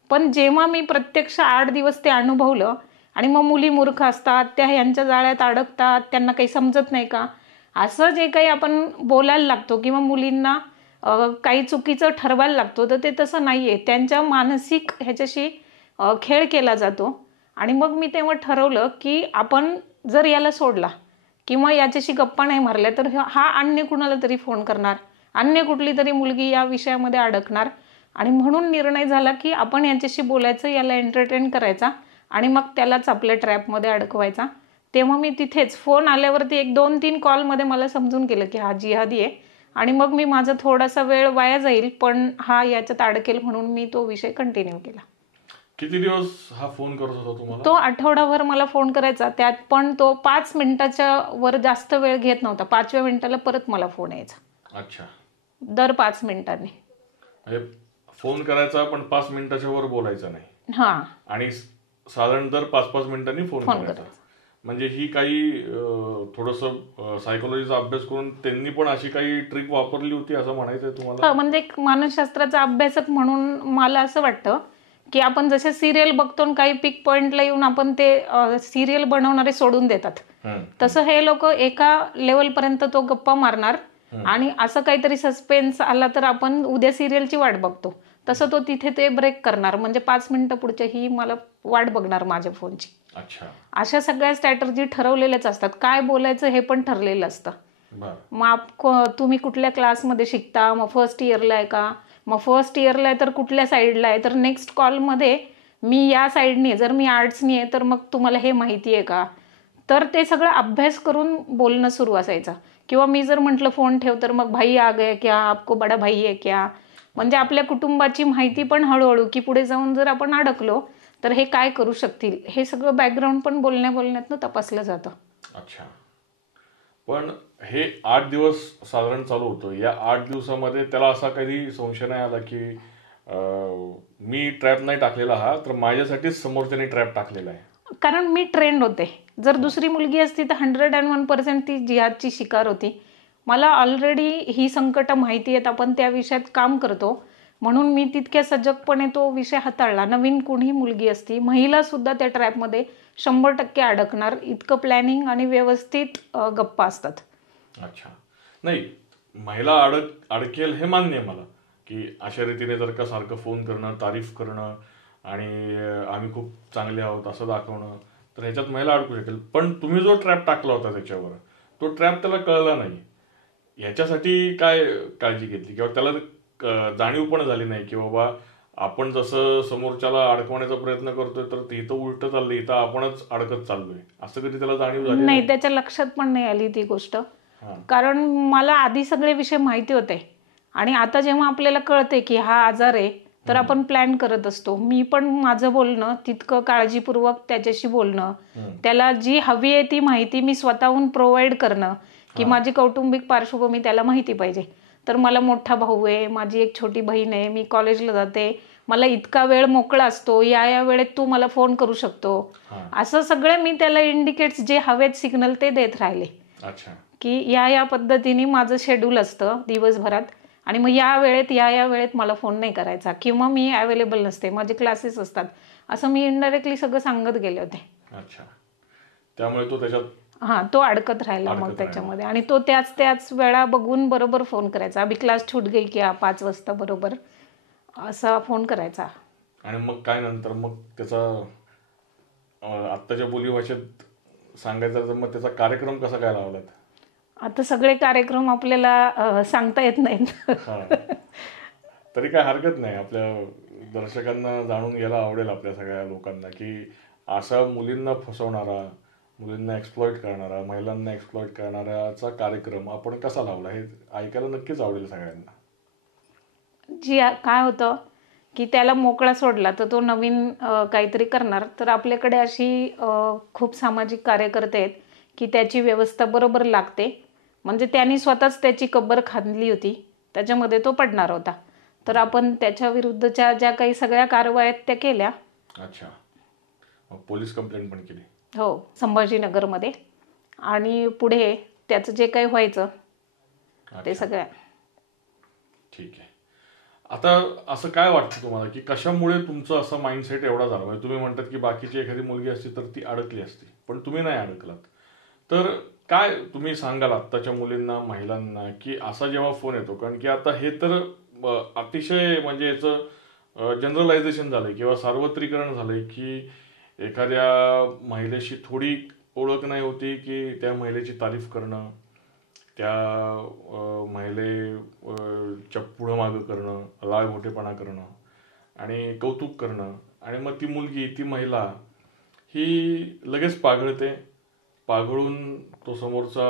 पण जेव्हा मी प्रत्यक्ष 8 दिवस ते अनुभवलं आणि मग मुली मूर्ख असतात, त्या ह्यांच्या जाळ्यात अडकतात, त्यांना काही समजत नाही का, असं जे काही आपण बोलायला लागतो किंवा मुलींना काही चुकीचं ठरवायला लागतो, तर ते तसं नाही आहे. त्यांच्या मानसिक ह्याच्याशी खेळ केला जातो. आणि मग मी तेव्हा ठरवलं की आपण जर याला सोडला किंवा याच्याशी गप्पा नाही मारल्या तर हा अन्य कुणाला तरी फोन करणार, अन्य कुठली तरी मुलगी या विषयामध्ये अडकणार. आणि म्हणून निर्णय झाला की आपण याच्याशी बोलायचं, याला एंटरटेन करायचा आणि मग त्यालाच आपल्या ट्रॅपमध्ये अडकवायचा. तेव्हा मी तिथेच फोन आल्यावरती 1-2-3 कॉलमध्ये मला समजून गेलं की हा जिहादी आहे. आणि मग मी माझा थोडासा वेळ वाया जाईल पण हा याच्यात अडकेल म्हणून मी तो विषय कंटिन्यू केला. किती दिवस हा फोन करत होता तुम्हाला? तो आठवडाभर मला फोन करायचा, त्यात पण तो 5 मिनिटाच्या वर जास्त वेळ घेत नव्हता. 5व्या मिनिटाला परत मला फोन यायचा. अच्छा. दर 5 मिनिटांनी फोन करायचा पण 5 मिनिटाच्या वर बोलायचा नाही. हा. आणि साधारण दर 5-5 मिनिटांनी फोन करायचा. म्हणजे ही काही थोडंसं सायकोलॉजीचा अभ्यास करून त्यांनी पण अशी काही ट्रिक वापरली होती असं म्हणायचंय तुम्हाला? म्हणजे एक मानसशास्त्राचा अभ्यासक म्हणून मला असं वाटतं की आपण जसे सिरियल बघतो काही पिक पॉइंटला येऊन आपण ते सिरियल बनवणारे सोडून देतात, तसं हे लोक एका लेवलपर्यंत तो गप्पा मारणार आणि असं काहीतरी सस्पेन्स आला तर आपण उद्या सिरियलची वाट बघतो, तसं तो तिथे ते ब्रेक करणार. म्हणजे 5 मिनिटं पुढच्या ही मला वाट बघणार माझ्या फोनची. अशा सगळ्या स्ट्रॅटर्जी ठरवलेल्याच असतात. काय बोलायचं हे पण ठरलेलं असतं. मग तुम्ही कुठल्या क्लासमध्ये शिकता, मग फर्स्ट इयरला आहे का, मग फर्स्ट इयरला आहे तर कुठल्या साईडला आहे, तर नेक्स्ट कॉलमध्ये मी या साईडनी, जर मी आर्ट्सनी आहे तर मग तुम्हाला हे माहिती आहे का, तर ते सगळं अभ्यास करून बोलणं सुरू असायचं. किंवा मी जर म्हटलं फोन ठेव तर मग भाई आ गए क्या, आपको बडा भाई आहे क्या, म्हणजे आपल्या कुटुंबाची माहिती पण हळूहळू, की पुढे जाऊन जर आपण अडकलो तर हे काय करू शकतील, हे सगळं बॅकग्राऊंड पण बोलण्यातनं तपासलं जातं. अच्छा. पण हे 8 दिवस साधारण चालू होतं. या 8 दिवसामध्ये त्याला असा कधी संशय नाही आला की मी ट्रॅप नाही टाकलेला हा, तर माझ्यासाठीच समोरच्याने ट्रॅप टाकलेला आहे? कारण मी ट्रेंड होते. जर दुसरी मुलगी असती तर 101% ती जिहादची शिकार होती. मला ऑलरेडी ही संकटं माहिती आहेत, आपण त्या विषयात काम करतो, म्हणून मी तितक्या सजगपणे तो विषय हाताळला. नवीन कुणी मुलगी असती, महिला सुद्धा त्या ट्रॅपमध्ये 100% अडकणार, इतकं प्लॅनिंग आणि व्यवस्थित गप्पा असतात. अच्छा. नाही, महिला अडकेल हे मान्य आहे मला, की अशा रीतीने जर का सारखं फोन करणं, तारीफ करणं आणि आम्ही खूप चांगले आहोत असं दाखवणं, तर ह्याच्यात महिला अडकू शकेल. पण तुम्ही जो ट्रॅप टाकला होता त्याच्यावर, तो ट्रॅप त्याला कळला नाही, ह्याच्यासाठी काय काळजी घेतली किंवा त्याला जाणीव पण झाली नाही की बाबा आपण जसं समोरच्याला अडकवण्याचा प्रयत्न करतोय तर इथं उलट चाललंय, इथं आपणच अडकत चाललोय, असं कधी त्याला जाणीव झाली नाही? त्याच्या लक्षात पण नाही आली ती गोष्ट, कारण मला आधी सगळे विषय माहिती होते. आणि आता जेव्हा आपल्याला कळते की हा आजार आहे तर आपण प्लॅन करत असतो. मी पण माझं बोलणं तितकं काळजीपूर्वक त्याच्याशी बोलणं, त्याला जी हवी आहे ती माहिती मी स्वतःहून प्रोव्हाइड करणं, की माझी कौटुंबिक पार्श्वभूमी त्याला माहिती पाहिजे. तर मला मोठा भाऊ आहे, माझी एक छोटी बहीण आहे, मी कॉलेजला जाते, मला इतका वेळ मोकळा असतो, या वेळेत तू मला फोन करू शकतो, असं सगळं मी त्याला इंडिकेट्स जे हवेत सिग्नल ते देत राहिले. अच्छा. की या पद्धतीने माझं शेड्यूल असतं दिवसभरात, आणि मग या वेळेत मला फोन नाही करायचा किंवा मी अवेलेबल नसते, माझे क्लासेस असतात, असं मी इनडायरेक्टली सगळं सांगत गेले होते. अच्छा. त्यामुळे तो त्याच्यात तो अडकत राहिला मग त्याच्यामध्ये. आणि तो त्याच वेळा बघून बरोबर फोन करायचा, अभी क्लास छूट गई क्या, 5 वाजता बरोबर असा फोन करायचा. आणि मग काय नंतर मग त्याचा आत्ताच्या बोलीभाषेत सांगायचं तर मग त्याचा कार्यक्रम कसा काय लावलात? आता सगळे कार्यक्रम आपल्याला सांगता येत नाहीत. तरी काय हरकत नाही, आपल्या दर्शकांना जाणून घ्यायला आवडेल आपल्या सगळ्या लोकांना की असा मुलींना फसवणारा, मुलींना एक्सप्लॉइट करणारा, महिलांना एक्सप्लॉइट करणाऱ्याचा कार्यक्रम आपण कसा लावला हे ऐकायला नक्कीच आवडेल सगळ्यांना. काय होतं की त्याला मोकळा सोडला तर तो नवीन काहीतरी करणार. तर आपल्याकडे अशी खूप सामाजिक कार्यकर्ते आहेत की त्याची व्यवस्था बरोबर लागते, म्हणजे त्यांनी स्वतःच त्याची कब्बर खांदली होती, त्याच्यामध्ये तो पडणार होता. तर आपण त्याच्या विरुद्धच्या ज्या काही सगळ्या कारवाई आहेत त्या केल्या. अच्छा. पोलीस कंप्लेंट पण केली? हो, संभाजीनगरमध्ये. आणि पुढे त्याचं जे काही व्हायचं ते सगळं. ठीक आहे. आता असं काय वाटतं तुम्हाला की कशामुळे तुमचं असं माइंडसेट एवढा झाला? म्हणजे तुम्ही म्हणतात की बाकीची एखादी मुलगी असती तर ती अडकली असती, पण तुम्ही नाही अडकलात. तर काय तुम्ही सांगाल आत्ताच्या मुलींना, महिलांना, की असा जेव्हा फोन येतो, कारण की आता हे तर अतिशय म्हणजे याचं जनरलायझेशन झालंय किंवा सार्वत्रिकरण झालंय की एखाद्या महिलेशी थोडी ओळख नाही होती की त्या महिलेची तारीफ करणं, त्या महिलेच्या पुढं मागं करणं, लाळमोठेपणा करणं आणि कौतुक करणं, आणि मग ती मुलगी, ती महिला ही लगेच पाघळते. पाघळून तो समोरचा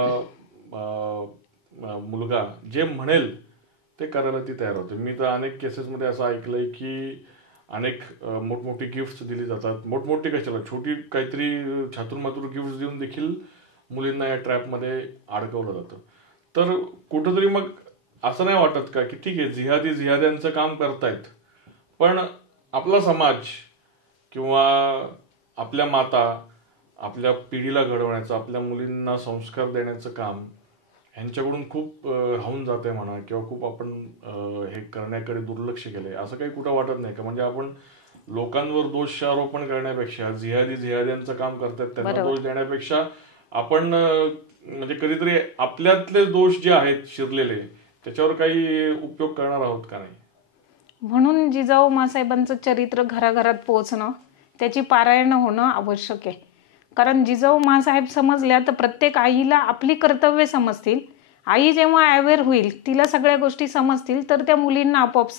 मुलगा जे म्हणेल ते करायला ती तयार होते. मी तर अनेक केसेसमध्ये असं ऐकलंय की अनेक मोठमोठी गिफ्ट्स दिली जातात. मोठमोठी कशाला, छोटी काहीतरी छातूरमातूर गिफ्ट्स देऊन देखील मुलींना या ट्रॅपमध्ये अडकवलं जातं. तर कुठंतरी मग असं नाही वाटत का की ठीक आहे, जिहाद्यांचं काम करतायत, पण आपला समाज किंवा आपल्या माता, आपल्या पिढीला घडवण्याचं, आपल्या मुलींना संस्कार देण्याचं काम ह्यांच्याकडून खूप राहून जाते म्हणा, किंवा खूप आपण हे करण्याकडे दुर्लक्ष केलंय, असं काही कुठं वाटत नाही का? म्हणजे आपण लोकांवर दोषारोपण करण्यापेक्षा, जिहाद्यांचं काम करतात त्यांना दोष देण्यापेक्षा आपण म्हणजे कधीतरी आपल्यातले दोष जे आहेत शिरलेले त्याच्यावर काही उपयोग करणार आहोत का नाही? म्हणून जिजाऊ मासाहेबांचं चरित्र घराघरात पोहोचणं, त्याची पारायण होणं आवश्यक आहे. कारण जिजाऊ मासाहेब समजल्या तर प्रत्येक आईला आपली कर्तव्य समजतील. आई जेव्हा अवेअर होईल, तिला सगळ्या गोष्टी समजतील, तर त्या मुलींना आपोआप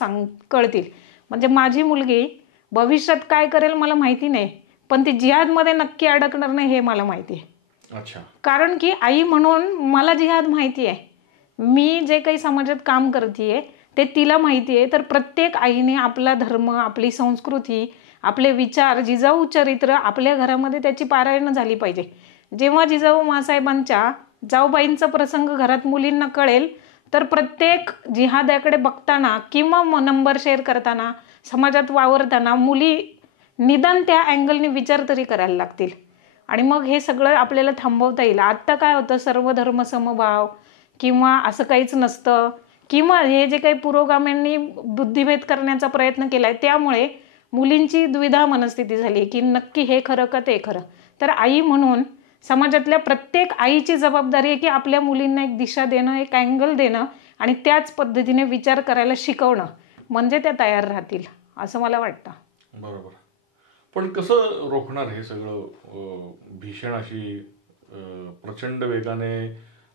कळतील. म्हणजे माझी मुलगी भविष्यात काय करेल मला माहिती नाही, पण ती जिहादमध्ये नक्की अडकणार नाही हे मला माहिती आहे. अच्छा. कारण की आई म्हणून मला जिहाद माहिती आहे, मी जे काही समाजात काम करते ते तिला माहिती आहे. तर प्रत्येक आईने आपला धर्म, आपली संस्कृती, आपले विचार, जिजाऊ चरित्र आपल्या घरामध्ये त्याची पारायण झाली पाहिजे. जेव्हा जिजाऊ माँसाहेबांच्या जाऊबाईंचा प्रसंग घरात मुलींना कळेल, तर प्रत्येक जिहाद्याकडे बघताना किंवा नंबर शेअर करताना, समाजात वावरताना मुली निदान त्या अँगलने विचार तरी करायला लागतील. आणि मग हे सगळं आपल्याला थांबवता येईल. आत्ता काय होतं, सर्व धर्म समभाव किंवा असं काहीच नसतं, किंवा हे जे काही पुरोगाम्यांनी बुद्धिभेद करण्याचा प्रयत्न केलाय त्यामुळे मुलींची द्विधा मनस्थिती झाली की नक्की हे खरं का ते खरं. तर आई म्हणून समाजातल्या प्रत्येक आईची जबाबदारी आहे की आपल्या मुलींना एक दिशा देणं, एक अँगल देणं आणि त्याच पद्धतीने विचार करायला शिकवणं, म्हणजे त्या तयार राहतील असं मला वाटतं. बरोबर. पण कसं रोखणार हे सगळं भीषण अशी प्रचंड वेगाने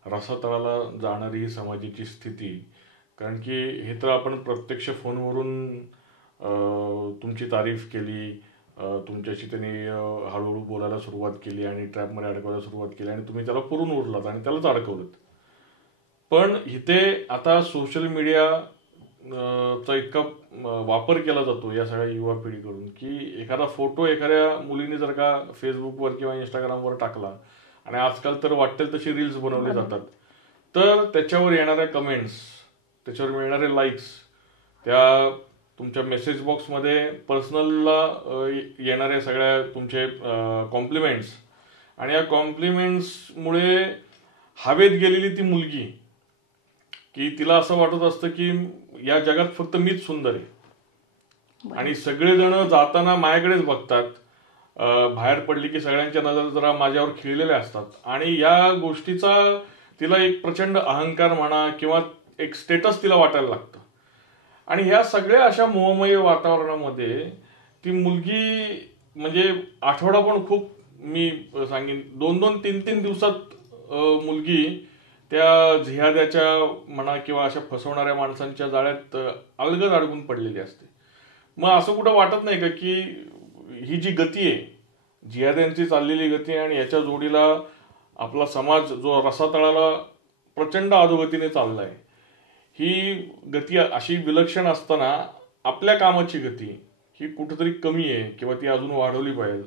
रसातळाला जाणारी ही समाजाची स्थिती? कारण की हे तर आपण प्रत्यक्ष फोनवरून तुमची तारीफ केली, तुमच्याशी त्यांनी हळूहळू बोलायला सुरुवात केली आणि ट्रॅपमध्ये अडकवायला सुरुवात केली आणि तुम्ही त्याला पुरून उरलात आणि त्यालाच अडकवलं. पण इथे आता सोशल मीडिया चा इतका वापर केला जातो या सगळ्या युवा पिढीकडून की एखादा फोटो एखाद्या मुलीने जर का फेसबुकवर किंवा इंस्टाग्रामवर टाकला, आणि आजकाल तर वाटेल तशी रील्स बनवले जातात, तर त्याच्यावर येणाऱ्या कमेंट्स, त्याच्यावर मिळणारे लाईक्स, त्या तुमच्या मेसेज बॉक्समध्ये पर्सनलला येणाऱ्या सगळ्या तुमचे कॉम्प्लिमेंट्स, आणि या कॉम्प्लिमेंट्समुळे हवेत गेलेली ती मुलगी की तिला असं वाटत असतं की या जगात फक्त मीच सुंदर आहे आणि सगळेजण जाताना माझ्याकडेच बघतात. बाहेर पडली की सगळ्यांच्या नजर जरा माझ्यावर खिळलेल्या असतात आणि या गोष्टीचा तिला एक प्रचंड अहंकार म्हणा किंवा एक स्टेटस तिला वाटायला लागतं. आणि ह्या सगळ्या अशा मोहमय वातावरणामध्ये ती मुलगी म्हणजे आठवडा पण खूप, मी सांगेन 2-2, 3-3 दिवसात मुलगी त्या जिहाद्याच्या म्हणा किंवा अशा फसवणाऱ्या माणसांच्या जाळ्यात अलगद अडकून पडलेली असते. मग असं कुठं वाटत नाही का की ही जी गती आहे, जिहाद्यांची चाललेली गती आहे, आणि याच्या जोडीला आपला समाज जो रसातळाला प्रचंड अधोगतीने चाललाय, ही गती अशी विलक्षण असताना आपल्या कामाची गती ही कुठेतरी कमी आहे किंवा ती अजून वाढवली पाहिजे,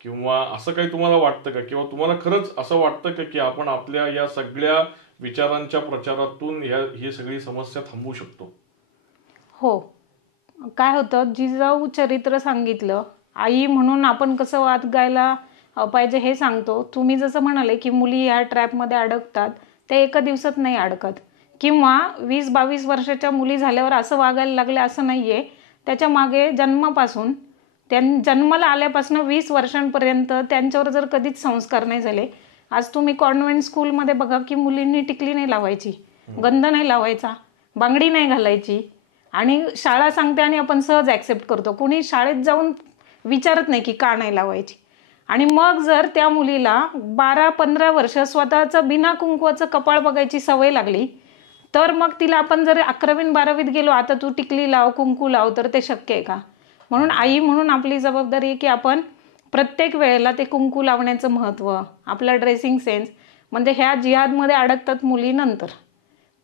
किंवा असं काही तुम्हाला वाटतं का, किंवा तुम्हाला खरंच असं वाटतं का की आपण आपल्या या सगळ्या विचारांच्या प्रचारातून ही सगळी समस्या थांबवू शकतो? हो. काय होतं, जिजाऊ चरित्र सांगितलं, आई म्हणून आपण कसं वाद गायला पाहिजे हे सांगतो. तुम्ही जसं म्हणाले की मुली या ट्रॅपमध्ये अडकतात, ते एका दिवसात नाही अडकत, किंवा 20-22 वर्षाच्या मुली झाल्यावर असं वागायला लागले असं नाहीये. त्याच्या मागे जन्मापासून, जन्माला आल्यापासून 20 वर्षांपर्यंत त्यांच्यावर जर कधीच संस्कार नाही झाले. आज तुम्ही कॉन्व्हेंट स्कूलमध्ये बघा की मुलींनी टिकली नाही लावायची, गंध नाही लावायचा, बांगडी नाही घालायची, आणि शाळा सांगते आणि आपण सहज ॲक्सेप्ट करतो. कुणी शाळेत जाऊन विचारत नाही की का नाही लावायची. आणि मग जर त्या मुलीला 12-15 वर्ष स्वतःचं बिना कुंकवाचं कपाळ बघायची सवय लागली, तर मग तिला आपण जर 11वी-12वीत गेलो आता तू टिकली लाव, कुंकू लाव, तर ते शक्य आहे का? म्हणून आई म्हणून आपली जबाबदारी आहे की आपण प्रत्येक वेळेला ते कुंकू लावण्याचं महत्त्व, आपला ड्रेसिंग सेन्स, म्हणजे ह्या जिहादमध्ये अडकतात मुली नंतर,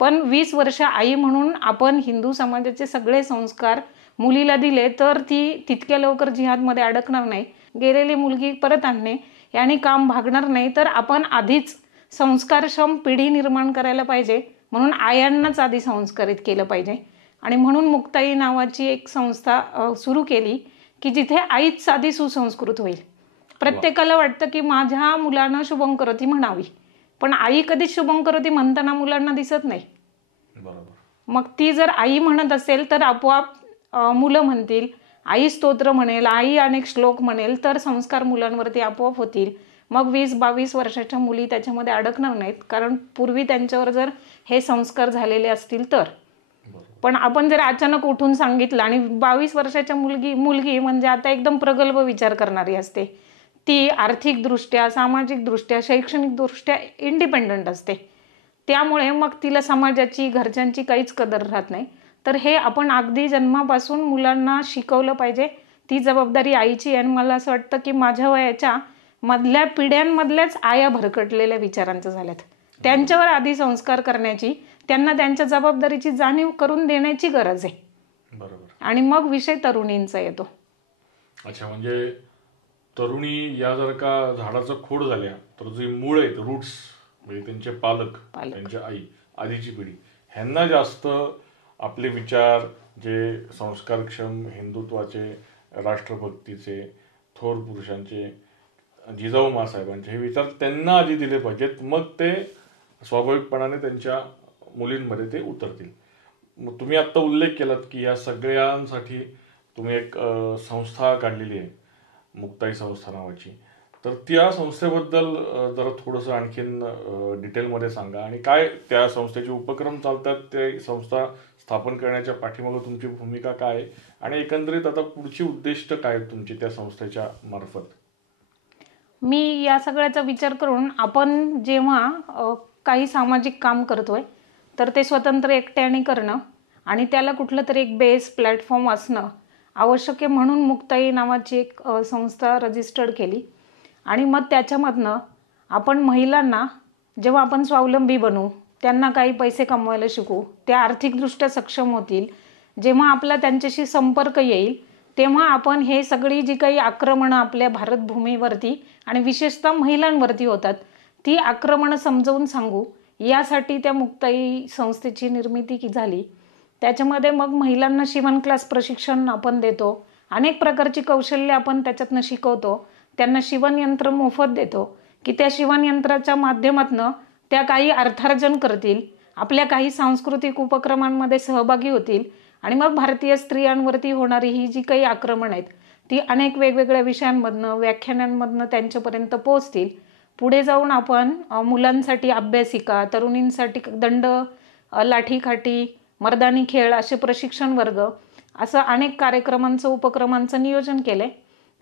पण 20 वर्ष आई म्हणून आपण हिंदू समाजाचे सगळे संस्कार मुलीला दिले तर ती तितक्या लवकर जिहादमध्ये अडकणार नाही. गेलेली मुलगी परत आणणे याने काम भागणार नाही. तर आपण आधीच संस्कारक्षम पिढी निर्माण करायला पाहिजे, म्हणून आयांनाच आधी संस्कारित केलं पाहिजे. आणि म्हणून मुक्ताई नावाची एक संस्था सुरू केली की जिथे आईच साधी सुसंस्कृत होईल. प्रत्येकाला वाटतं की माझ्या मुलानं शुभंकरोती म्हणावी, पण आई कधीच शुभंकरोती म्हणताना मुलांना दिसत नाही. मग ती जर आई म्हणत असेल तर आपोआप मुलं म्हणतील, आई स्तोत्र म्हणेल, आई अनेक श्लोक म्हणेल, तर संस्कार मुलांवरती आपोआप होतील. मग 20-22 वर्षाच्या मुली त्याच्यामध्ये अडकणार नाहीत, कारण पूर्वी त्यांच्यावर जर हे संस्कार झालेले असतील तर. पण आपण जर अचानक उठून सांगितलं, आणि 22 वर्षाच्या मुलगी म्हणजे आता एकदम प्रगल्भ विचार करणारी असते, ती आर्थिकदृष्ट्या, सामाजिकदृष्ट्या, शैक्षणिकदृष्ट्या इंडिपेंडंट असते, त्यामुळे मग तिला समाजाची, घरच्यांची काहीच कदर राहत नाही. तर हे आपण अगदी जन्मापासून मुलांना शिकवलं पाहिजे. ती जबाबदारी आईची आहे. आणि मला असं वाटतं की माझ्या वयाच्या मधल्या पिढ्यांमधल्याच आया भरकटलेल्या विचारांच्या झाल्यात. त्यांच्यावर आधी संस्कार करण्याची, त्यांना त्यांच्या जबाबदारीची जाणीव करून देण्याची गरज आहे. बरोबर. आणि मग विषय तरुणींचा येतो. अच्छा, म्हणजे तरुणी या जर का झाडाचं खोड झाल्या तर जे मूळ आहेत, रूट्स, म्हणजे त्यांचे पालक, त्यांच्या आई, आधीची पिढी, ह्यांना जास्त आपले विचार, जे संस्कारक्षम हिंदुत्वाचे, राष्ट्रभक्तीचे, थोर पुरुषांचे, जिजाऊ मासाहेबांचे हे विचार त्यांना आधी दिले पाहिजेत. मग ते स्वाभाविकपणाने त्यांच्या मुलींमध्ये ते उतरतील. मग तुम्ही आत्ता उल्लेख केलात की या सगळ्यांसाठी तुम्ही एक संस्था काढलेली आहे, मुक्ताई संस्था नावाची. तर त्या संस्थेबद्दल जरा थोडंसं आणखीन डिटेलमध्ये सांगा, आणि काय त्या संस्थेचे उपक्रम चालतात, ते संस्था स्थापन करण्याच्या पाठीमागे तुमची भूमिका काय आहे, आणि एकंदरीत आता पुढची उद्दिष्ट काय तुमची त्या संस्थेच्या मार्फत? मी या सगळ्याचा विचार करून आपण जेव्हा काही सामाजिक काम करतोय तर ते स्वतंत्र एकट्याने करणं आणि त्याला कुठलं तरी एक बेस प्लॅटफॉर्म असणं आवश्यक आहे, म्हणून मुक्ताई नावाची एक संस्था रजिस्टर्ड केली. आणि मग त्याच्यामधनं आपण महिलांना जेव्हा आपण स्वावलंबी बनवू, त्यांना काही पैसे कमवायला शिकू, त्या आर्थिकदृष्ट्या सक्षम होतील, जेव्हा आपला त्यांच्याशी संपर्क येईल तेव्हा आपण हे सगळी जी काही आक्रमणं आपल्या भारतभूमीवरती आणि विशेषतः महिलांवरती होतात ती आक्रमणं समजावून सांगू, यासाठी त्या मुक्ताई संस्थेची निर्मिती झाली. त्याच्यामध्ये मग महिलांना शिवण क्लास प्रशिक्षण आपण देतो, अनेक प्रकारची कौशल्य आपण त्याच्यातनं शिकवतो, त्यांना शिवणयंत्र मोफत देतो की त्या शिवणयंत्राच्या माध्यमातनं त्या काही अर्थार्जन करतील, आपल्या काही सांस्कृतिक उपक्रमांमध्ये सहभागी होतील, आणि मग भारतीय स्त्रियांवरती होणारी ही जी काही आक्रमण आहेत ती अनेक वेगवेगळ्या विषयांमधनं, व्याख्यानांमधनं त्यांच्यापर्यंत पोहोचतील. पुढे जाऊन आपण मुलांसाठी अभ्यासिका, तरुणींसाठी दंड, लाठीकाठी, मर्दानी खेळ असे प्रशिक्षण वर्ग, असं अनेक कार्यक्रमांचं, उपक्रमांचं नियोजन केलंय.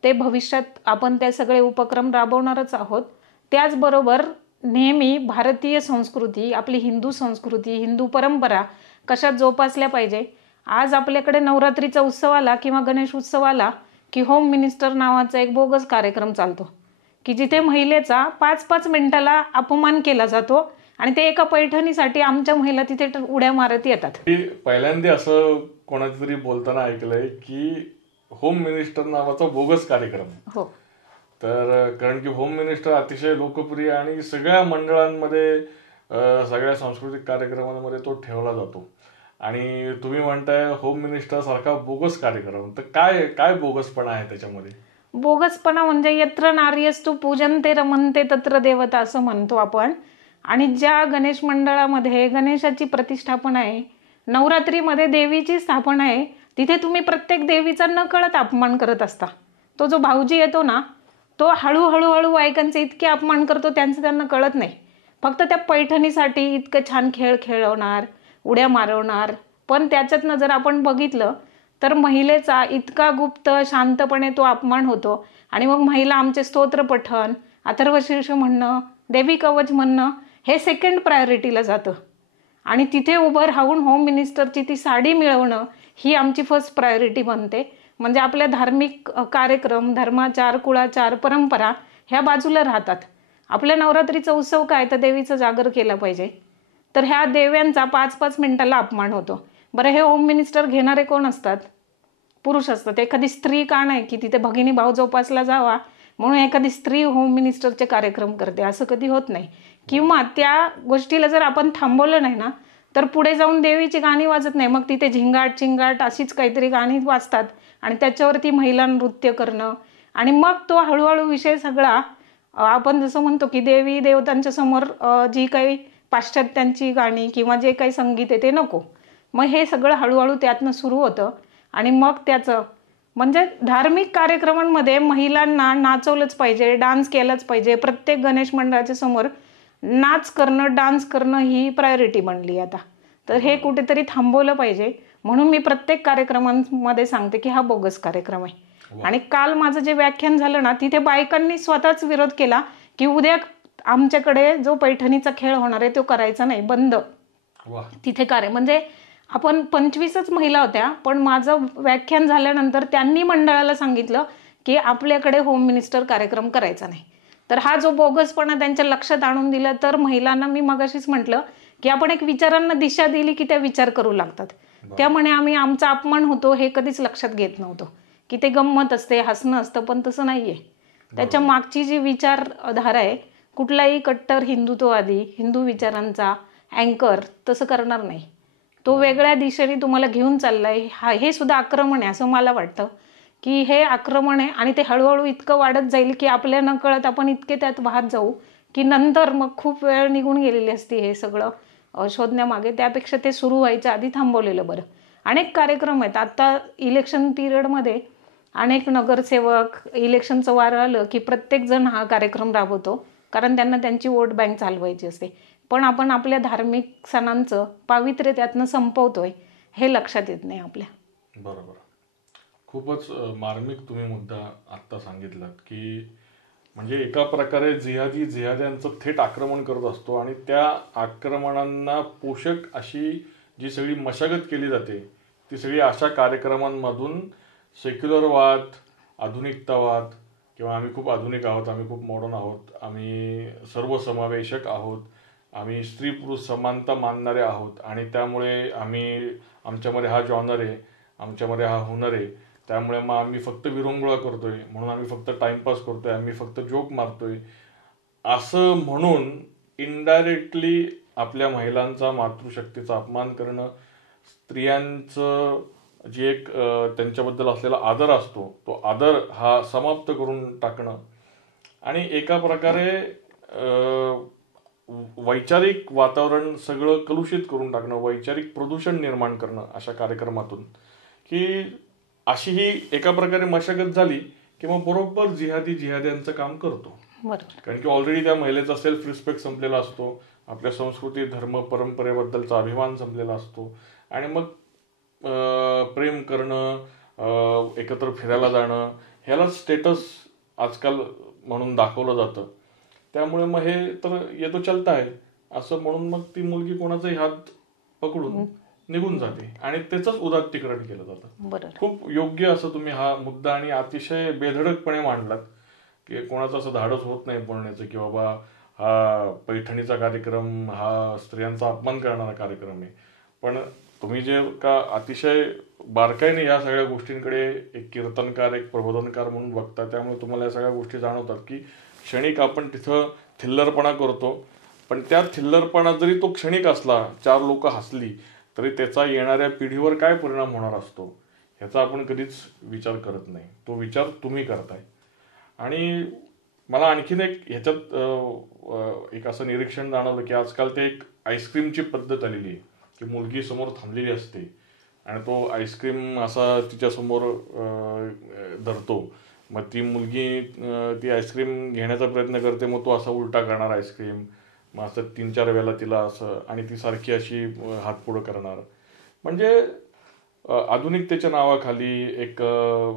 ते भविष्यात आपण ते सगळे उपक्रम राबवणारच आहोत. त्याचबरोबर नेहमी भारतीय संस्कृती, आपली हिंदू संस्कृती, हिंदू परंपरा कशा जोपासल्या पाहिजे. आज आपल्याकडे नवरात्रीचा उत्सव आला किंवा गणेश उत्सव आला की होम मिनिस्टर नावाचा एक बोगस कार्यक्रम चालतो की जिथे महिलेचा 5-5 मिनिटाला अपमान केला जातो आणि ते एका पैठणीसाठी आमच्या महिला तिथे उड्या मारत येतात. पहिल्यांदा असं कोणाचं तरी बोलताना ऐकलंय की होम मिनिस्टर नावाचा बोगस कार्यक्रम. हो, तर कारण की होम मिनिस्टर अतिशय लोकप्रिय आणि सगळ्या मंडळांमध्ये, सगळ्या सांस्कृतिक कार्यक्रमांमध्ये तो ठेवला जातो, आणि तुम्ही म्हणताय होम मिनिस्टर सारखा बोगस कार्यक्रम. तर काय काय बोगसपणा आहे त्याच्यामध्ये? बोगसपणा म्हणजे यत्र नार्यस्तु पूजन्ते रमन्ते तत्र देवता असं म्हणतो आपण. आणि ज्या गणेश मंडळामध्ये गणेशाची प्रतिष्ठापना आहे, नवरात्रीमध्ये देवीची स्थापना आहे, तिथे तुम्ही प्रत्येक देवीचा नकळत अपमान करत असता. तो जो भाऊजी येतो ना, तो हळूहळू बायकांचे इतके अपमान करतो, त्यांचं त्यांना कळत नाही. फक्त त्या पैठणीसाठी इतकं छान खेळ खेळवणार, उड्या मारवणार. पण त्याच्यातनं जर आपण बघितलं तर महिलेचा इतका गुप्त शांतपणे तो अपमान होतो, आणि मग महिला आमचे स्तोत्र पठण, अथर्वशीर्ष म्हणणं, देवी कवच म्हणणं हे सेकंड प्रायोरिटीला जातं, आणि तिथे उभं राहून होम मिनिस्टरची ती साडी मिळवणं ही आमची फर्स्ट प्रायोरिटी बनते. म्हणजे आपल्या धार्मिक कार्यक्रम, धर्माचार, कुळाचार, परंपरा ह्या बाजूला राहतात. आपल्या नवरात्रीचा उत्सव काय, तर देवीचा जागर केला पाहिजे, तर ह्या देव्यांचा 5-5 मिनिटाला अपमान होतो. बरं, हे होम मिनिस्टर घेणारे कोण असतात? पुरुष असतात. एखादी स्त्री का नाही की तिथे भगिनी भाव जोपासला जावा म्हणून एखादी स्त्री होम मिनिस्टरचे कार्यक्रम करते? असं कधी होत नाही. किंवा त्या गोष्टीला जर आपण थांबवलं नाही ना तर पुढे जाऊन देवीची गाणी वाजत नाही, मग तिथे झिंगाट चिंगाट अशीच काहीतरी गाणी वाजतात आणि त्याच्यावरती महिला नृत्य करणं, आणि मग तो हळूहळू विषय सगळा आपण जसं म्हणतो की देवी देवतांच्या समोर जी काही पाश्चात्यांची गाणी किंवा जे काही संगीत आहे ते नको. मग हे सगळं हळूहळू त्यातनं सुरू होतं, आणि मग त्याचं म्हणजे धार्मिक कार्यक्रमांमध्ये महिलांना नाचवलंच पाहिजे, डान्स केलाच पाहिजे. प्रत्येक गणेश मंडळाच्या समोर नाच करणं, डान्स करणं ही प्रायोरिटी बनली आता. तर हे कुठेतरी थांबवलं पाहिजे, म्हणून मी प्रत्येक कार्यक्रमांमध्ये सांगते की हा बोगस कार्यक्रम आहे. आणि काल माझं जे व्याख्यान झालं ना, तिथे बायकांनी स्वतःच विरोध केला की उद्या आमच्याकडे जो पैठणीचा खेळ होणार आहे तो करायचा नाही, बंद. तिथे म्हणजे आपण 25च महिला होत्या, पण माझं व्याख्यान झाल्यानंतर त्यांनी मंडळाला सांगितलं की आपल्याकडे होम मिनिस्टर कार्यक्रम करायचा नाही. तर हा जो बोगसपणा त्यांच्या लक्षात आणून दिला तर महिलांना, मी मगाशीच म्हटलं की आपण एक विचारांना दिशा दिली की त्या विचार करू लागतात. त्यामुळे आम्ही आमचा अपमान होतो हे कधीच लक्षात घेत नव्हतो की ते गंमत असते, हसणं असतं, पण तसं नाहीये. त्याच्या मागची जी विचारधारा आहे, कुठलाही कट्टर हिंदुत्ववादी हिंदू विचारांचा अँकर तसं करणार नाही. तो वेगळ्या दिशेने तुम्हाला घेऊन चाललाय. हे सुद्धा आक्रमण आहे असं मला वाटतं की हे आक्रमण आहे. आणि ते हळूहळू इतकं वाढत जाईल की आपल्या नकळत आपण इतके त्यात वाहत जाऊ की नंतर मग खूप वेळ निघून गेलेली असती हे सगळं शोधण्यामागे. त्यापेक्षा ते सुरू व्हायच्या आधी थांबवलेलं बरं. अनेक कार्यक्रम आहेत आता इलेक्शन पिरियडमध्ये. अनेक नगरसेवक इलेक्शनचं वारं आलं की प्रत्येक जण हा कार्यक्रम राबवतो, कारण त्यांना त्यांची वोट बँक चालवायची असते. पण आपण आपल्या धार्मिक सणांचं पावित्र्य त्यातनं संपवतोय हे लक्षात येत नाही आपल्या. बरोबर. खूपच मार्मिक तुम्ही मुद्दा आत्ता सांगितलात की म्हणजे एका प्रकारे जिहाद्यांचं थेट आक्रमण करत असतो आणि त्या आक्रमणांना पोषक अशी जी सगळी मशागत केली जाते ती सगळी अशा कार्यक्रमांमधून सेक्युलरवाद, आधुनिकतावाद किंवा आम्ही खूप आधुनिक आहोत, आम्ही खूप मॉडर्न आहोत, आम्ही सर्वसमावेशक आहोत, आम्ही स्त्री पुरुष समानता मानणारे आहोत आणि त्यामुळे आमच्यामध्ये हा जॉनर आहे, आमच्यामध्ये हा हुनर आहे, त्यामुळे मग आम्ही फक्त विरंगुळा करतोय, म्हणून आम्ही फक्त टाइमपास करतोय, आम्ही फक्त जोक मारतोय, असं म्हणून इनडायरेक्टली आपल्या महिलांचा, मातृशक्तीचा अपमान करणं, स्त्रियांचं जे एक त्यांच्याबद्दल असलेला आदर असतो तो आदर हा समाप्त करून टाकणं आणि एका प्रकारे वैचारिक वातावरण सगळं कलुषित करून टाकणं, वैचारिक प्रदूषण निर्माण करणं अशा कार्यक्रमातून, की अशी ही एका प्रकारे मशागत झाली की मग बरोबर जिहाद्यांचं काम करतो. कारण की ऑलरेडी त्या महिलेचा सेल्फ रिस्पेक्ट संपलेला असतो, आपल्या संस्कृती, धर्म, परंपरेबद्दलचा अभिमान संपलेला असतो आणि मग प्रेम करणं, एकत्र फिरायला जाणं ह्याला स्टेटस आजकाल म्हणून दाखवलं जातं. त्यामुळे मग हे तर येतो चलता आहे असं म्हणून मग ती मुलगी कोणाचाही हात पकडून निघून जाते आणि त्याचंच उदात्तीकरण केलं जातं. खूप योग्य असं तुम्ही हा मुद्दा आणि अतिशय बेधडकपणे मांडलात की कोणाचं असं धाडस होत नाही बोलण्याचं की बाबा हा पैठणीचा कार्यक्रम हा स्त्रियांचा अपमान करणारा कार्यक्रम आहे. पण तुम्ही जे का अतिशय बारकाईने या सगळ्या गोष्टींकडे एक कीर्तनकार, एक प्रबोधनकार म्हणून बघता, त्यामुळे तुम्हाला या सगळ्या गोष्टी जाणवतात की क्षणिक आपण तिथं थिल्लरपणा करतो, पण त्या थिल्लरपणा जरी तो क्षणिक असला, 4 लोक हसली, तरी त्याचा येणाऱ्या पिढीवर काय परिणाम होणार असतो ह्याचा आपण कधीच विचार करत नाही. तो विचार तुम्ही करताय. आणि मला आणखीन एक ह्याच्यात एक असं निरीक्षण जाणवलं की आजकाल ते एक आईस्क्रीमची पद्धत आलेली आहे की मुलगी समोर थांबलेली असते आणि तो आईस्क्रीम असा तिच्यासमोर धरतो, मग ती मुलगी ती आईस्क्रीम घेण्याचा प्रयत्न करते, मग तो असा उलटा करणार आईस्क्रीम, मग असं 3-4 वेळेला तिला असं, आणि ती सारखी अशी हात पुढं करणार. म्हणजे आधुनिकतेच्या नावाखाली, एक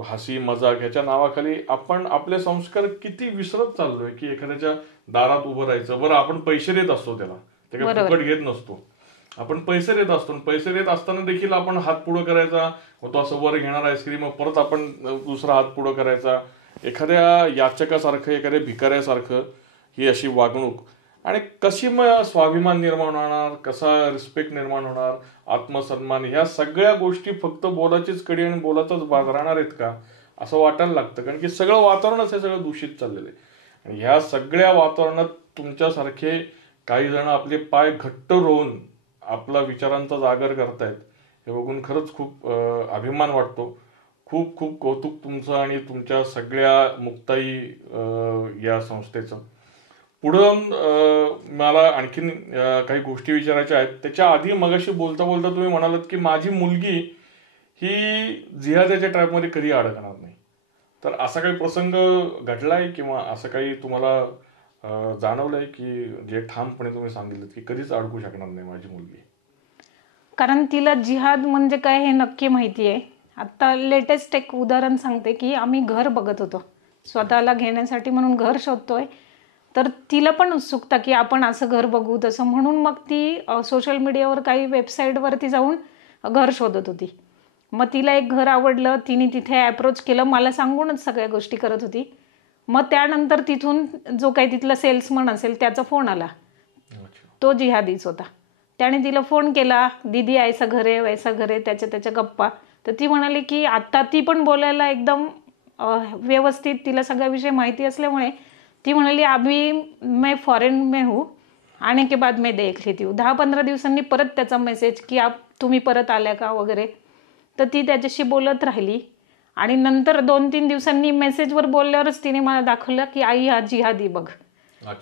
हसी मजाक ह्याच्या नावाखाली आपण आपले संस्कार किती विसरत चाललोय की एखाद्याच्या दारात उभं राहायचं. बरं, आपण पैसे देत असतो त्याला, ते काय फुकट घेत नसतो, आपण पैसे देत असतो. पैसे देत असताना देखील आपण हात पुढं करायचा, मग तो असं वर घेणार आईस्क्रीम, परत आपण दुसरा हात पुढं करायचा. एखाद्या याचकासारखं, एखाद्या भिकाऱ्यासारखं ही अशी वागणूक. आणि कशी मग स्वाभिमान निर्माण होणार, कसा रिस्पेक्ट निर्माण होणार, आत्मसन्मान, ह्या सगळ्या गोष्टी फक्त बोलाचीच कडी आणि बोलाचाच भाग राहणार आहेत का असं वाटायला लागतं. कारण की सगळं वातावरणच हे सगळं दूषित चाललेलं आहे. आणि ह्या सगळ्या वातावरणात तुमच्यासारखे काही जण आपले पाय घट्ट रोवून आपला विचारांचा जागर करतायत हे बघून खरंच खूप अभिमान वाटतो. खूप खूप कौतुक तुमचं आणि तुमच्या सगळ्या मुक्ताई या संस्थेचं. पुढं मला आणखीन काही गोष्टी विचारायच्या आहेत. त्याच्या आधी मगाशी बोलता बोलता तुम्ही म्हणालात की माझी मुलगी ही जिहाद्याच्या ट्रॅपमध्ये कधी अडकणार नाही. तर असा काही प्रसंग घडलाय किंवा असं काही तुम्हाला जाणवलंय की जे ठामपणे तुम्ही सांगितलं की कधीच अडकू शकणार नाही माझी मुलगी? कारण तिला जिहाद म्हणजे काय हे नक्की माहिती आहे. आता लेटेस्ट एक उदाहरण सांगते की आम्ही घर बघत होतो, स्वतःला घेण्यासाठी म्हणून घर शोधतोय. तर तिला पण उत्सुकता की आपण असं घर बघू तसं, म्हणून मग ती सोशल मीडियावर काही वेबसाईटवरती जाऊन घर शोधत होती. मग तिला एक घर आवडलं, तिने तिथे अप्रोच केलं, मला सांगूनच सगळ्या गोष्टी करत होती. मग त्यानंतर तिथून जो काही तिथला सेल्समन असेल त्याचा फोन आला, तो जिहादीच होता. त्याने तिला फोन केला, दीदी ऐसा घर आहे वैसा घर आहे, त्याच्या गप्पा. तर ती म्हणाली की आत्ता ती पण बोलायला एकदम व्यवस्थित, तिला सगळा विषय माहिती असल्यामुळे ती म्हणाली अभी मैं फॉरेन में हूँ, आने के बाद मैं देख लेती हूँ. 10-15 दिवसांनी परत त्याचा मेसेज की तुम्ही परत आल्या का वगैरे. तर ती त्याच्याशी बोलत राहिली आणि नंतर 2-3 दिवसांनी मेसेजवर बोलल्यावरच तिने मला दाखवलं की आई हा जिहादी बघ,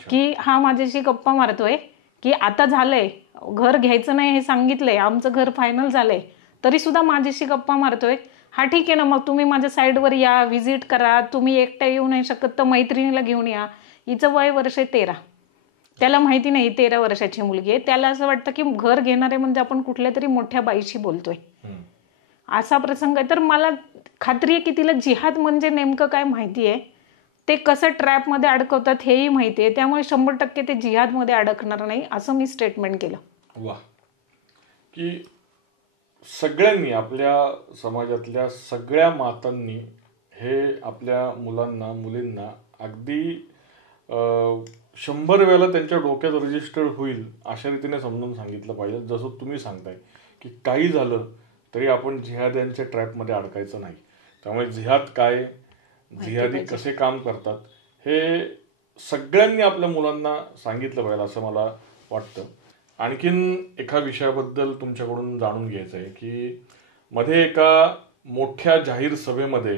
की हा माझ्याशी गप्पा मारतोय की आता झालंय, घर घ्यायचं नाही हे सांगितलंय, आमचं घर फायनल झालंय, तरी सुद्धा माझ्याशी गप्पा मारतोय. हा ठीक आहे ना, मग तुम्ही माझ्या साईडवर या, व्हिजिट करा, तुम्ही एकट्या येऊ नाही शकत तर मैत्रिणीला घेऊन या. हिचं वय वर्ष 13, त्याला माहिती नाही 13 वर्षाची मुलगी आहे. त्याला असं वाटतं की घर घेणारे म्हणजे आपण कुठल्या तरी मोठ्या बाईशी बोलतोय, असा प्रसंग आहे. तर मला खात्री आहे की तिला जिहाद म्हणजे नेमकं काय माहिती आहे, ते कसं ट्रॅपमध्ये अडकवतात हेही माहिती आहे. त्यामुळे 100% ते जिहादमध्ये अडकणार नाही असं मी स्टेटमेंट केलं. वा, की सगळ्यांनी, आपल्या समाजातल्या सगळ्या मातांनी हे आपल्या मुलांना मुलींना अगदी 100 वेळेला त्यांच्या डोक्यात रजिस्टर्ड होईल अशा रीतीने समजून सांगितलं पाहिजे. जसं तुम्ही सांगताय की काही झालं तरी आपण जिहाद्यांच्या ट्रॅपमध्ये अडकायचं नाही. त्यामुळे जिहाद काय, जिहादी कसे काम करतात हे सगळ्यांनी आपल्या मुलांना सांगितलं पाहिजे असं मला वाटतं. आणखीन एका विषयाबद्दल तुमच्याकडून जाणून घ्यायचं आहे की मध्ये एका मोठ्या जाहीर सभेमध्ये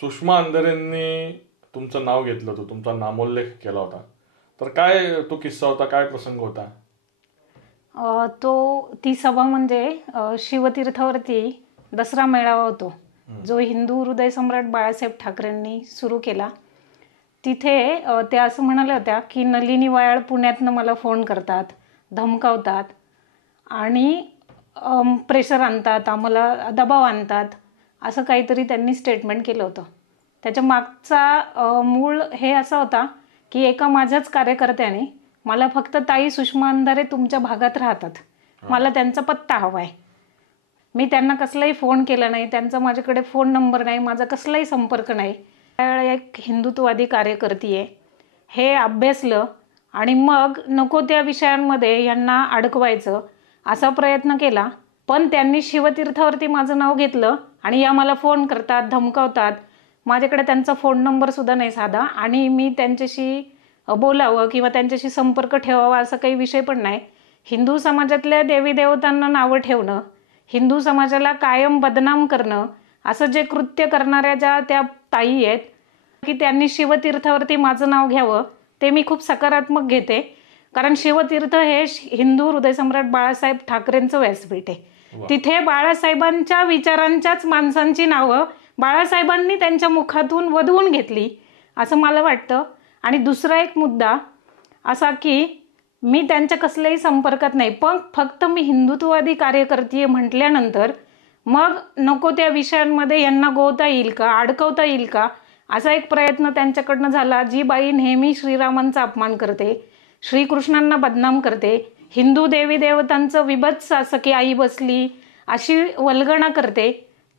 सुषमा अंधारेंनी तुमचं नाव घेतलं होतं, तुमचा नामोल्लेख केला होता. तर काय तो किस्सा होता, काय प्रसंग होता? ती सभा म्हणजे शिवतीर्थावरती दसरा मेळावा होतो जो हिंदू हृदय सम्राट बाळासाहेब ठाकरेंनी सुरू केला. तिथे त्या असं म्हणाल्या होत्या की नलिनी वायाळ पुण्यातनं मला फोन करतात, धमकावतात आणि प्रेशर आणतात, आम्हाला दबाव आणतात, असं काहीतरी त्यांनी स्टेटमेंट केलं होतं. त्याच्या मागचा मूळ हे असा होता की एका माझ्याच कार्यकर्त्याने मला फक्त ताई सुषमा अंधारे तुमच्या भागात राहतात, मला त्यांचा पत्ता हवा आहे. मी त्यांना कसलाही फोन केला नाही, त्यांचा माझ्याकडे फोन नंबर नाही, माझा कसलाही संपर्क नाही. एक हिंदुत्ववादी कार्यकर्ती आहे हे अभ्यासलं आणि मग नको त्या विषयांमध्ये यांना अडकवायचं असा प्रयत्न केला. पण त्यांनी शिवतीर्थावरती माझं नाव घेतलं आणि या मला फोन करतात, धमकावतात. माझ्याकडे त्यांचा फोन नंबर सुद्धा नाही साधा आणि मी त्यांच्याशी बोलावं किंवा त्यांच्याशी संपर्क ठेवावा असा काही विषय पण नाही. हिंदू समाजातल्या देवी देवतांना नावं ठेवणं, हिंदू समाजाला कायम बदनाम करणं, असं जे कृत्य करणाऱ्या ज्या त्या ताई आहेत की त्यांनी शिवतीर्थावरती माझं नाव घ्यावं ते मी खूप सकारात्मक घेते. कारण शिवतीर्थ हे हिंदू हृदयसम्राट बाळासाहेब ठाकरेंचं व्यासपीठ आहे. तिथे बाळासाहेबांच्या विचारांच्याच माणसांची नावं बाळासाहेबांनी त्यांच्या मुखातून वधवून घेतली असं मला वाटतं. आणि दुसरा एक मुद्दा असा की मी त्यांच्या कसल्याही संपर्कात नाही, पण फक्त मी हिंदुत्ववादी कार्यकर्ती म्हटल्यानंतर मग नको त्या विषयांमध्ये यांना गोवता येईल का, अडकवता येईल का असा एक प्रयत्न त्यांच्याकडनं झाला. जी बाई नेहमी श्रीरामांचा अपमान करते, श्रीकृष्णांना बदनाम करते, हिंदू देवी देवतांचं विभत्स असं की आई बसली अशी वल्गणा करते,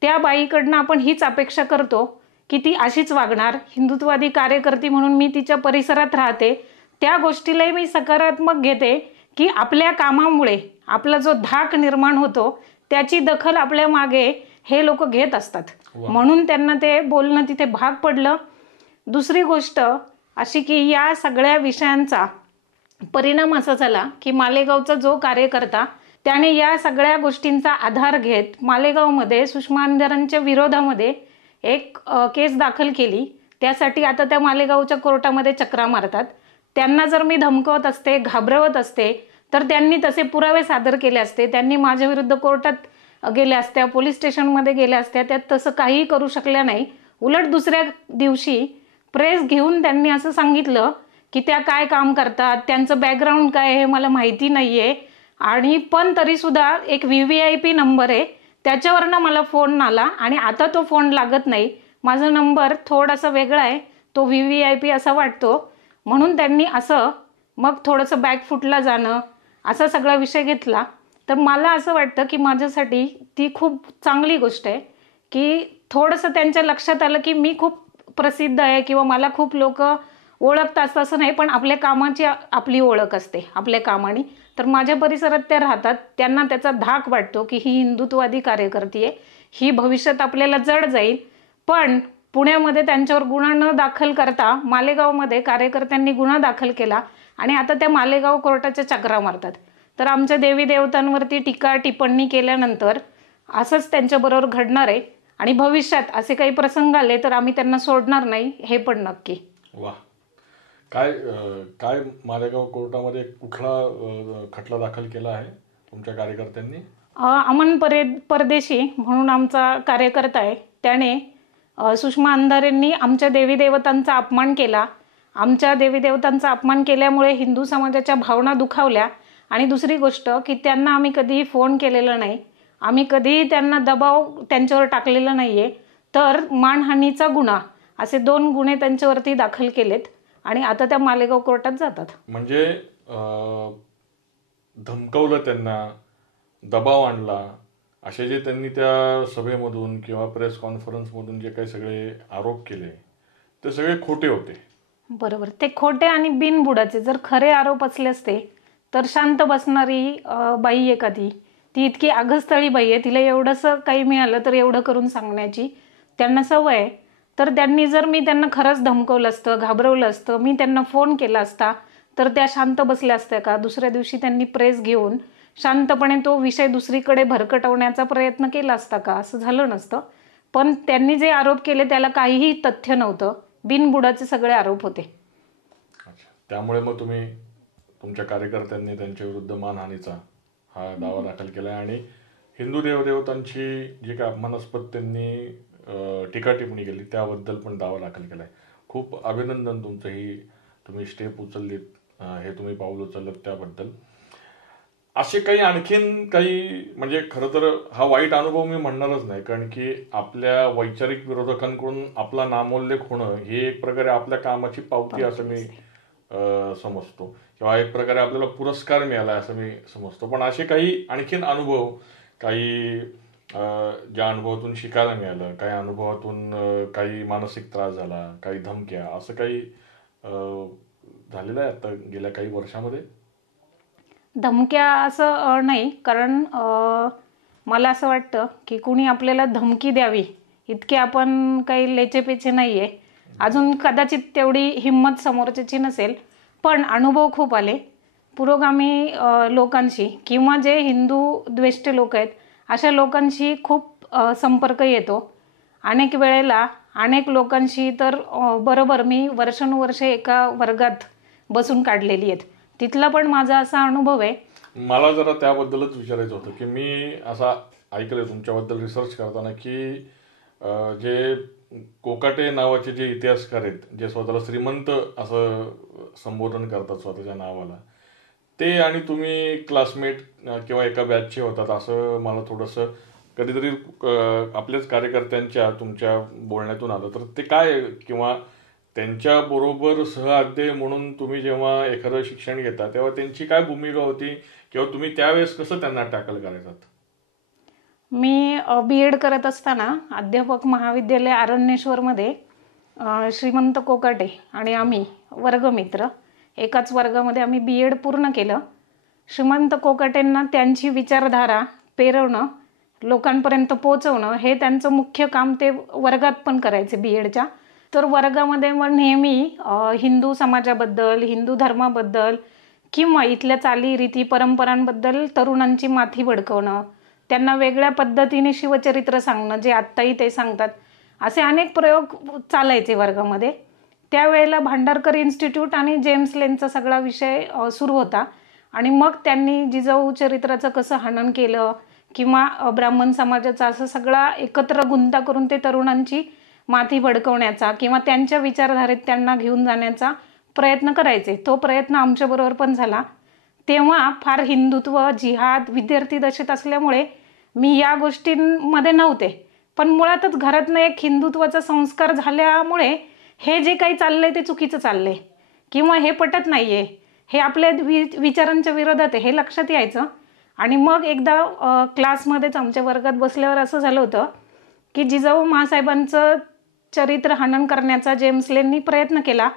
त्या बाईकडनं आपण हीच अपेक्षा करतो की ती अशीच वागणार. हिंदुत्ववादी कार्यकर्ती म्हणून मी तिच्या परिसरात राहते, त्या गोष्टीलाही मी सकारात्मक घेते की आपल्या कामामुळे आपला जो धाक निर्माण होतो त्याची दखल आपल्या मागे हे लोक घेत असतात, म्हणून त्यांना ते बोलणं तिथे भाग पडलं. दुसरी गोष्ट अशी की या सगळ्या विषयांचा परिणाम असा झाला की मालेगावचा जो कार्यकर्ता त्याने या सगळ्या गोष्टींचा आधार घेत मालेगावमध्ये सुषमा अंधारेंच्या विरोधामध्ये एक केस दाखल केली. त्यासाठी आता त्या मालेगावच्या कोर्टामध्ये चक्रा मारतात. त्यांना जर मी धमकवत असते, घाबरवत असते तर त्यांनी तसे पुरावे सादर केले असते, त्यांनी माझ्या विरुद्ध कोर्टात गेल्या असत्या, पोलीस स्टेशनमध्ये गेल्या असत्या. त्यात तसं काहीही करू शकल्या नाही. उलट दुसऱ्या दिवशी प्रेस घेऊन त्यांनी असं सांगितलं की त्या काय काम करतात, त्यांचं बॅकग्राऊंड काय हे मला माहिती नाहीये, आणि पण तरीसुद्धा एक VVIP नंबर आहे त्याच्यावरनं मला फोन आला आणि आता तो फोन लागत नाही. माझा नंबर थोडासा वेगळा आहे, तो VVIP असा वाटतो, म्हणून त्यांनी असं मग थोडंसं बॅकफुटला जाणं असा सगळा विषय घेतला. तर मला असं वाटतं की माझ्यासाठी ती खूप चांगली गोष्ट आहे की थोडंसं त्यांच्या लक्षात आलं की मी खूप प्रसिद्ध आहे किंवा मला खूप लोक ओळखतात असं नाही, पण आपल्या कामाची आपली ओळख असते आपल्या कामाने. तर माझ्या परिसरात त्या राहतात, त्यांना त्याचा धाक वाटतो की ही हिंदुत्ववादी कार्यकर्ती आहे, ही भविष्यात आपल्याला जड जाईल. पण पुण्यामध्ये त्यांच्यावर गुन्हा न दाखल करता मालेगावमध्ये कार्यकर्त्यांनी गुन्हा दाखल केला आणि आता त्या मालेगाव कोर्टाच्या चक्रा मारतात. तर आमच्या देवी देवतांवरती टीका टिप्पणी केल्यानंतर असंच त्यांच्याबरोबर घडणार आहे आणि भविष्यात असे काही प्रसंग आले तर आम्ही त्यांना सोडणार नाही, हे पण नक्की. वा, काय काय मालेगाव कोर्टामध्ये कुठला खटला दाखल केला आहे तुमच्या कार्यकर्त्यांनी? अमन परदेशी म्हणून आमचा कार्यकर्ता आहे, त्याने सुषमा अंधारेंनी आमच्या देवी देवतांचा अपमान केला. आमच्या देवी देवतांचा अपमान केल्यामुळे हिंदू समाजाच्या भावना दुखावल्या. आणि दुसरी गोष्ट की त्यांना आम्ही कधीही फोन केलेला नाही, आम्ही कधीही त्यांना दबाव त्यांच्यावर टाकलेला नाहीये. तर मानहानीचा गुन्हा असे 2 गुन्हे त्यांच्यावरती दाखल केलेत आणि आता त्या मालेगाव कोर्टात जातात. म्हणजे धमकवलं, त्यांना दबाव आणला, असे जे त्यांनी त्या सभेमधून किंवा प्रेस कॉन्फरन्समधून जे काही सगळे आरोप केले ते सगळे खोटे होते. बरोबर, ते खोटे आणि बिनबुडाचे. जर खरे आरोप असले असते तर शांत बसणारी बाई एखादी, ती इतकी आगस्थळी बाई आहे, तिला एवढंसं काही मिळालं तर एवढं करून सांगण्याची त्यांना सवय आहे. तर त्यांनी जर मी त्यांना खरंच धमकवलं असतं, घाबरवलं असतं, मी त्यांना फोन केला असता तर त्या शांत बसल्या असत्या का? दुसऱ्या दिवशी त्यांनी प्रेस घेऊन शांतपणे तो विषय दुसरीकडे भरकटवण्याचा प्रयत्न केला असता का? असं झालं नसतं. पण त्यांनी जे आरोप केले त्याला काहीही तथ्य नव्हतं, बिनबुडाचे सगळे आरोप होते. अच्छा, त्यामुळे मग तुम्ही तुमच्या कार्यकर्त्यांनी त्यांच्या विरुद्ध मानहानीचा हा दावा दाखल केला आणि हिंदू देवदेवतांची जी काही अपमानास्पद त्यांनी टीका टिप्पणी केली त्याबद्दल पण दावा दाखल केलाय. खूप अभिनंदन तुमचं, ही तुम्ही स्टेप उचललीत, हे तुम्ही पाऊल उचललं त्याबद्दल. असे काही आणखीन काही, म्हणजे खरं तर हा वाईट अनुभव मी म्हणणारच नाही, कारण की आपल्या वैचारिक विरोधकांकडून आपला नामोल्लेख होणं हे एक प्रकारे आपल्या कामाची पावती असं मी समजतो, किंवा एक प्रकारे आपल्याला पुरस्कार मिळाला असं मी समजतो. पण असे काही आणखीन अनुभव, काही ज्या अनुभवातून शिकायला मिळालं, काही अनुभवातून काही मानसिक त्रास झाला, काही धमक्या, असं काही झालेलं आहे आता गेल्या काही वर्षामध्ये? धमक्या असं नाही, कारण मला असं वाटतं की कुणी आपल्याला धमकी द्यावी इतके आपण काही लेचेपेचे नाही आहे. अजून कदाचित तेवढी हिंमत समोरच्याची नसेल, पण अनुभव खूप आले पुरोगामी लोकांशी किंवा जे हिंदू द्वेष्टे लोक आहेत अशा लोकांशी खूप संपर्क येतो. अनेक वेळेला अनेक लोकांशी तर बरोबर मी वर्षानुवर्षे एका वर्गात बसून काढलेली आहेत. तिथला पण माझा असा अनुभव आहे. मला जरा त्याबद्दलच विचारायचं होतं की मी असा ऐकलंय तुमच्याबद्दल रिसर्च करताना की जे कोकाटे नावाचे जे इतिहासकार आहेत, जे स्वतःला श्रीमंत असं संबोधन करतात स्वतःच्या नावाला, ते आणि तुम्ही क्लासमेट किंवा एका बॅचचे होतात असं मला थोडंसं कधीतरी आपल्याच कार्यकर्त्यांच्या तुमच्या बोलण्यातून आलं. तर ते काय, किंवा त्यांच्याबरोबर सहअध्यायी म्हणून तुम्ही जेव्हा एखादं शिक्षण घेता तेव्हा त्यांची काय भूमिका होती, किंवा तुम्ही त्यावेळेस कसं त्यांना टॅकल करायचात? मी B.Ed करत असताना अध्यापक महाविद्यालय अरण्येश्वरमध्ये श्रीमंत कोकाटे आणि आम्ही वर्गमित्र एकाच वर्गामध्ये आम्ही B.Ed पूर्ण केलं. श्रीमंत कोकाटेंना त्यांची विचारधारा पेरवणं, लोकांपर्यंत पोहोचवणं हे त्यांचं मुख्य काम ते वर्गात पण करायचे B.Edच्या. तर वर्गामध्ये मग नेहमी हिंदू समाजाबद्दल, हिंदू धर्माबद्दल किंवा इथल्या चाली रीती परंपरांबद्दल तरुणांची माथी भडकवणं, त्यांना वेगळ्या पद्धतीने शिवचरित्र सांगणं, जे आत्ताही ते सांगतात, असे अनेक प्रयोग चालायचे वर्गामध्ये. त्यावेळेला भांडारकर इन्स्टिट्यूट आणि जेम्स लेनचा सगळा विषय सुरू होता आणि मग त्यांनी जिजाऊ चरित्राचं कसं हनन केलं किंवा ब्राह्मण समाजाचा असं सगळा एकत्र गुंता करून ते तरुणांची माथी भडकवण्याचा किंवा त्यांच्या विचारधारेत त्यांना घेऊन जाण्याचा प्रयत्न करायचे. तो प्रयत्न आमच्याबरोबर पण झाला. तेव्हा फार हिंदुत्व, जिहाद, विद्यार्थी दशेत असल्यामुळे मी या गोष्टींमध्ये नव्हते, पण मुळातच घरातनं एक हिंदुत्वाचा संस्कार झाल्यामुळे हे जे काही चाललंय ते चुकीचं चाललंय किंवा हे पटत नाहीये, हे आपल्या विचारांच्या विरोधात आहे, हे लक्षात यायचं. आणि मग एकदा क्लासमध्येच आमच्या वर्गात बसल्यावर असं झालं होतं की जिजाऊ माँसाहेबांचं चरित्र हनन करण्याचा जेम्स लेननी प्रयत्न केला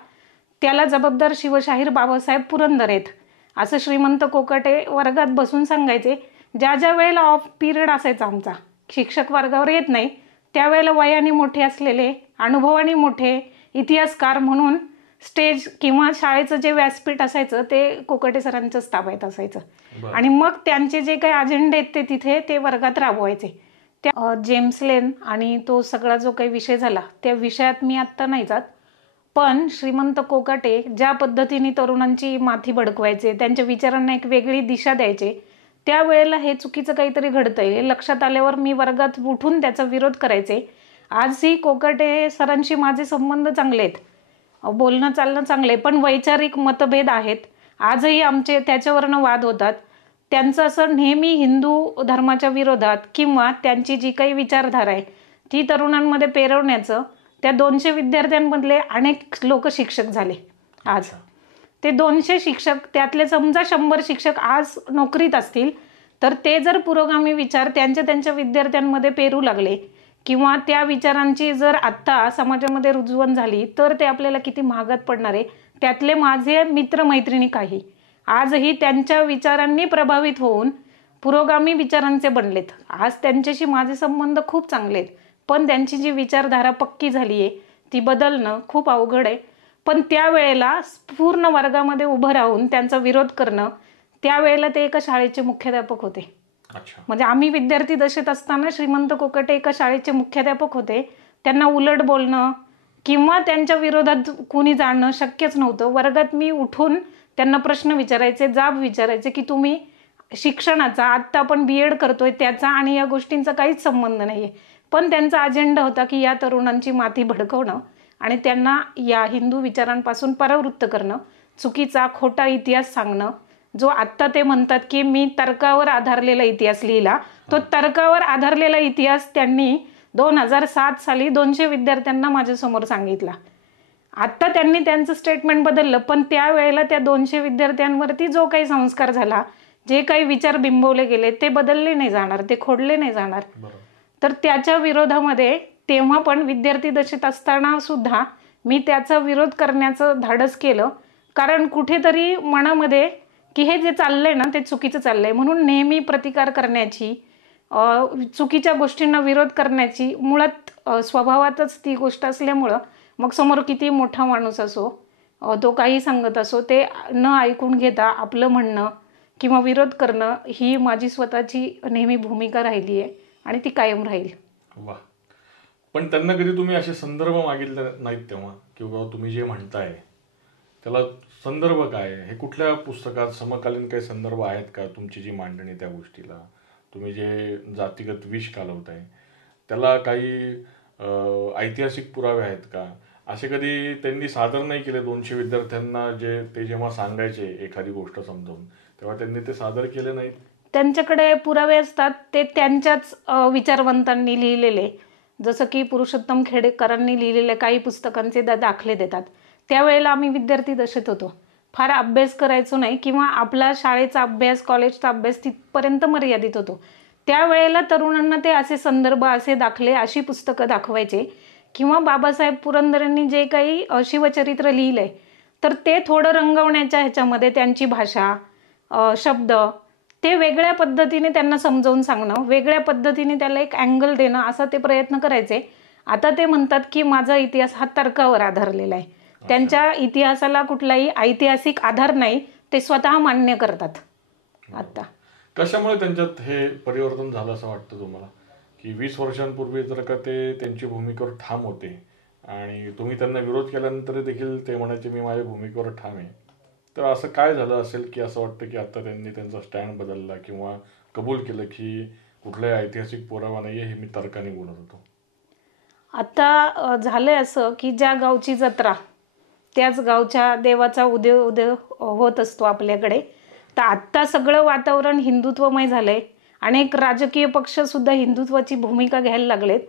त्याला जबाबदार शिवशाहीर बाबासाहेब पुरंदरे आहेत असं श्रीमंत कोकाटे वर्गात बसून सांगायचे. ज्या ज्या वेळेला ऑफ पिरियड असायचा आमचा, शिक्षक वर्गावर येत नाही, त्यावेळेला वयाने मोठे असलेले, अनुभवाने मोठे इतिहासकार म्हणून स्टेज किंवा शाळेचं जे व्यासपीठ असायचं ते कोकाटे सरांच्याच ताब्यात असायचं आणि मग त्यांचे जे काही अजेंडे आहेत ते तिथे ते वर्गात राबवायचे. त्या जेम्स लेन आणि तो सगळा जो काही विषय झाला त्या विषयात मी आत्ता नाही जात, पण श्रीमंत कोकाटे ज्या पद्धतीने तरुणांची माथी भडकवायचे, त्यांच्या विचारांना एक वेगळी दिशा द्यायचे, त्यावेळेला हे चुकीचं काहीतरी घडतंय हे लक्षात आल्यावर मी वर्गात उठून त्याचा विरोध करायचे. आजही कोकाटे सरांशी माझे संबंध चांगले आहेत, बोलणं चालणं चांगले, पण वैचारिक मतभेद आहेत. आजही आमचे त्याच्यावरनं वाद होतात. त्यांचं असं नेहमी हिंदू धर्माच्या विरोधात किंवा त्यांची जी काही विचारधारा आहे ती तरुणांमध्ये पेरवण्याचं, त्या 200 विद्यार्थ्यांमधले अनेक लोक शिक्षक झाले. आज ते 200 शिक्षक, त्यातले समजा 100 शिक्षक आज नोकरीत असतील तर ते जर पुरोगामी विचार त्यांच्या विद्यार्थ्यांमध्ये पेरू लागले किंवा त्या विचारांची जर आत्ता समाजामध्ये रुजवण झाली तर ते आपल्याला किती महागात पडणार आहे. त्यातले माझे मित्रमैत्रिणी काही आजही त्यांच्या विचारांनी प्रभावित होऊन पुरोगामी विचारांचे बनलेत. आज त्यांच्याशी माझे संबंध खूप चांगले आहेत, पण त्यांची जी विचारधारा पक्की झाली आहे ती बदलणं खूप अवघड आहे. पण त्यावेळेला पूर्ण वर्गामध्ये उभं राहून त्यांचा विरोध करणं, त्यावेळेला ते एका शाळेचे मुख्याध्यापक होते. म्हणजे आम्ही विद्यार्थी दशेत असताना श्रीमंत कोकाटे एका शाळेचे मुख्याध्यापक होते. त्यांना उलट बोलणं किंवा त्यांच्या विरोधात कुणी जाणं शक्यच नव्हतं. वर्गात मी उठून त्यांना प्रश्न विचारायचे, जाब विचारायचे की तुम्ही शिक्षणाचा, आत्ता आपण BEd करतोय त्याचा आणि या गोष्टींचा काहीच संबंध नाहीये, पण त्यांचा अजेंडा होता की या तरुणांची माथी भडकवणं आणि त्यांना या हिंदू विचारांपासून परावृत्त करणं, चुकीचा खोटा इतिहास सांगणं. जो आत्ता ते म्हणतात की मी तर्कावर आधारलेला इतिहास लिहिला, तो तर्कावर आधारलेला इतिहास त्यांनी 2007 साली 200 विद्यार्थ्यांना माझ्यासमोर सांगितला. आत्ता त्यांनी त्यांचं स्टेटमेंट बदललं, पण त्यावेळेला त्या 200 विद्यार्थ्यांवरती जो काही संस्कार झाला, जे काही विचार बिंबवले गेले ते बदलले नाही जाणार, ते खोडले नाही जाणार. तर त्याच्या विरोधामध्ये तेव्हा पण विद्यार्थी दशेत असताना सुद्धा मी त्याचा विरोध करण्याचं धाडस केलं, कारण कुठेतरी मनामध्ये की हे जे चाललंय ना ते चुकीचं चाललंय, म्हणून नेहमी प्रतिकार करण्याची, चुकीच्या गोष्टींना विरोध करण्याची मुळात स्वभावातच ती गोष्ट असल्यामुळं मग समोर किती मोठा माणूस असो, तो काही सांगत असो, ते न ऐकून घेता आपलं म्हणणं किंवा विरोध करणं ही माझी स्वतःची नेहमी भूमिका राहिली आहे आणि ती कायम राहील. वा. पण त्यांना कधी तुम्ही असे संदर्भ मागितले नाहीत तेव्हा, किंवा तुम्ही जे म्हणताय त्याला संदर्भ काय, हे कुठल्या पुस्तकात समकालीन काही संदर्भ आहेत का, तुमची जी मांडणी त्या गोष्टीला, तुम्ही जे जातीगत विष कालवताय त्याला काही ऐतिहासिक पुरावे आहेत का, असे कधी त्यांनी सादर नाही केले 200 विद्यार्थ्यांना? जे ते जेव्हा सांगायचे एखादी गोष्ट समजावून तेव्हा त्यांनी ते सादर केले नाहीत? त्यांच्याकडे पुरावे असतात, ते त्यांच्याच विचारवंतांनी लिहिलेले, जसं की पुरुषोत्तम खेडेकरांनी लिहिलेले काही पुस्तकांचे दाखले देतात. त्यावेळेला आम्ही विद्यार्थी दशेत होतो, फार अभ्यास करायचो नाही किंवा आपला शाळेचा अभ्यास, कॉलेजचा अभ्यास तिथपर्यंत मर्यादित होतो. त्यावेळेला तरुणांना ते असे संदर्भ, असे दाखले, अशी पुस्तकं दाखवायचे किंवा बाबासाहेब पुरंदरेंनी जे काही शिवचरित्र लिहिलंय तर ते थोडं रंगवण्याच्या ह्याच्यामध्ये त्यांची भाषा, शब्द ते वेगळ्या पद्धतीने त्यांना समजावून सांगणं, वेगळ्या पद्धतीने त्याला एक अँगल देणं, असा ते प्रयत्न करायचे. आता ते म्हणतात की माझा इतिहास हा तर्कावर आधारलेला आहे, त्यांच्या इतिहासाला कुठलाही ऐतिहासिक आधार नाही, ते स्वतः मान्य करतात. आता कशामुळे त्यांच्यात हे परिवर्तन झालं असं वाटतं तुम्हाला, की 20 वर्षांपूर्वी जर का ते त्यांची भूमिकेवर ठाम होते आणि तुम्ही त्यांना विरोध केल्यानंतर देखील ते म्हणायचे मी माझ्या भूमिकेवर ठाम आहे, तर असं काय झालं असेल की असं वाटतं की आता त्यांनी त्यांचा स्टँड बदलला किंवा कबूल केलं की कुठलाही ऐतिहासिक पुरावा नाही आहे, हे मी तर्काने बोलत होतो? आता झालंय असं की ज्या गावची जत्रा त्याच गावच्या देवाचा उदय होत असतो आपल्याकडे. तर आत्ता सगळं वातावरण हिंदुत्वमय झालंय, अनेक राजकीय पक्ष सुद्धा हिंदुत्वाची भूमिका घ्यायला लागलेत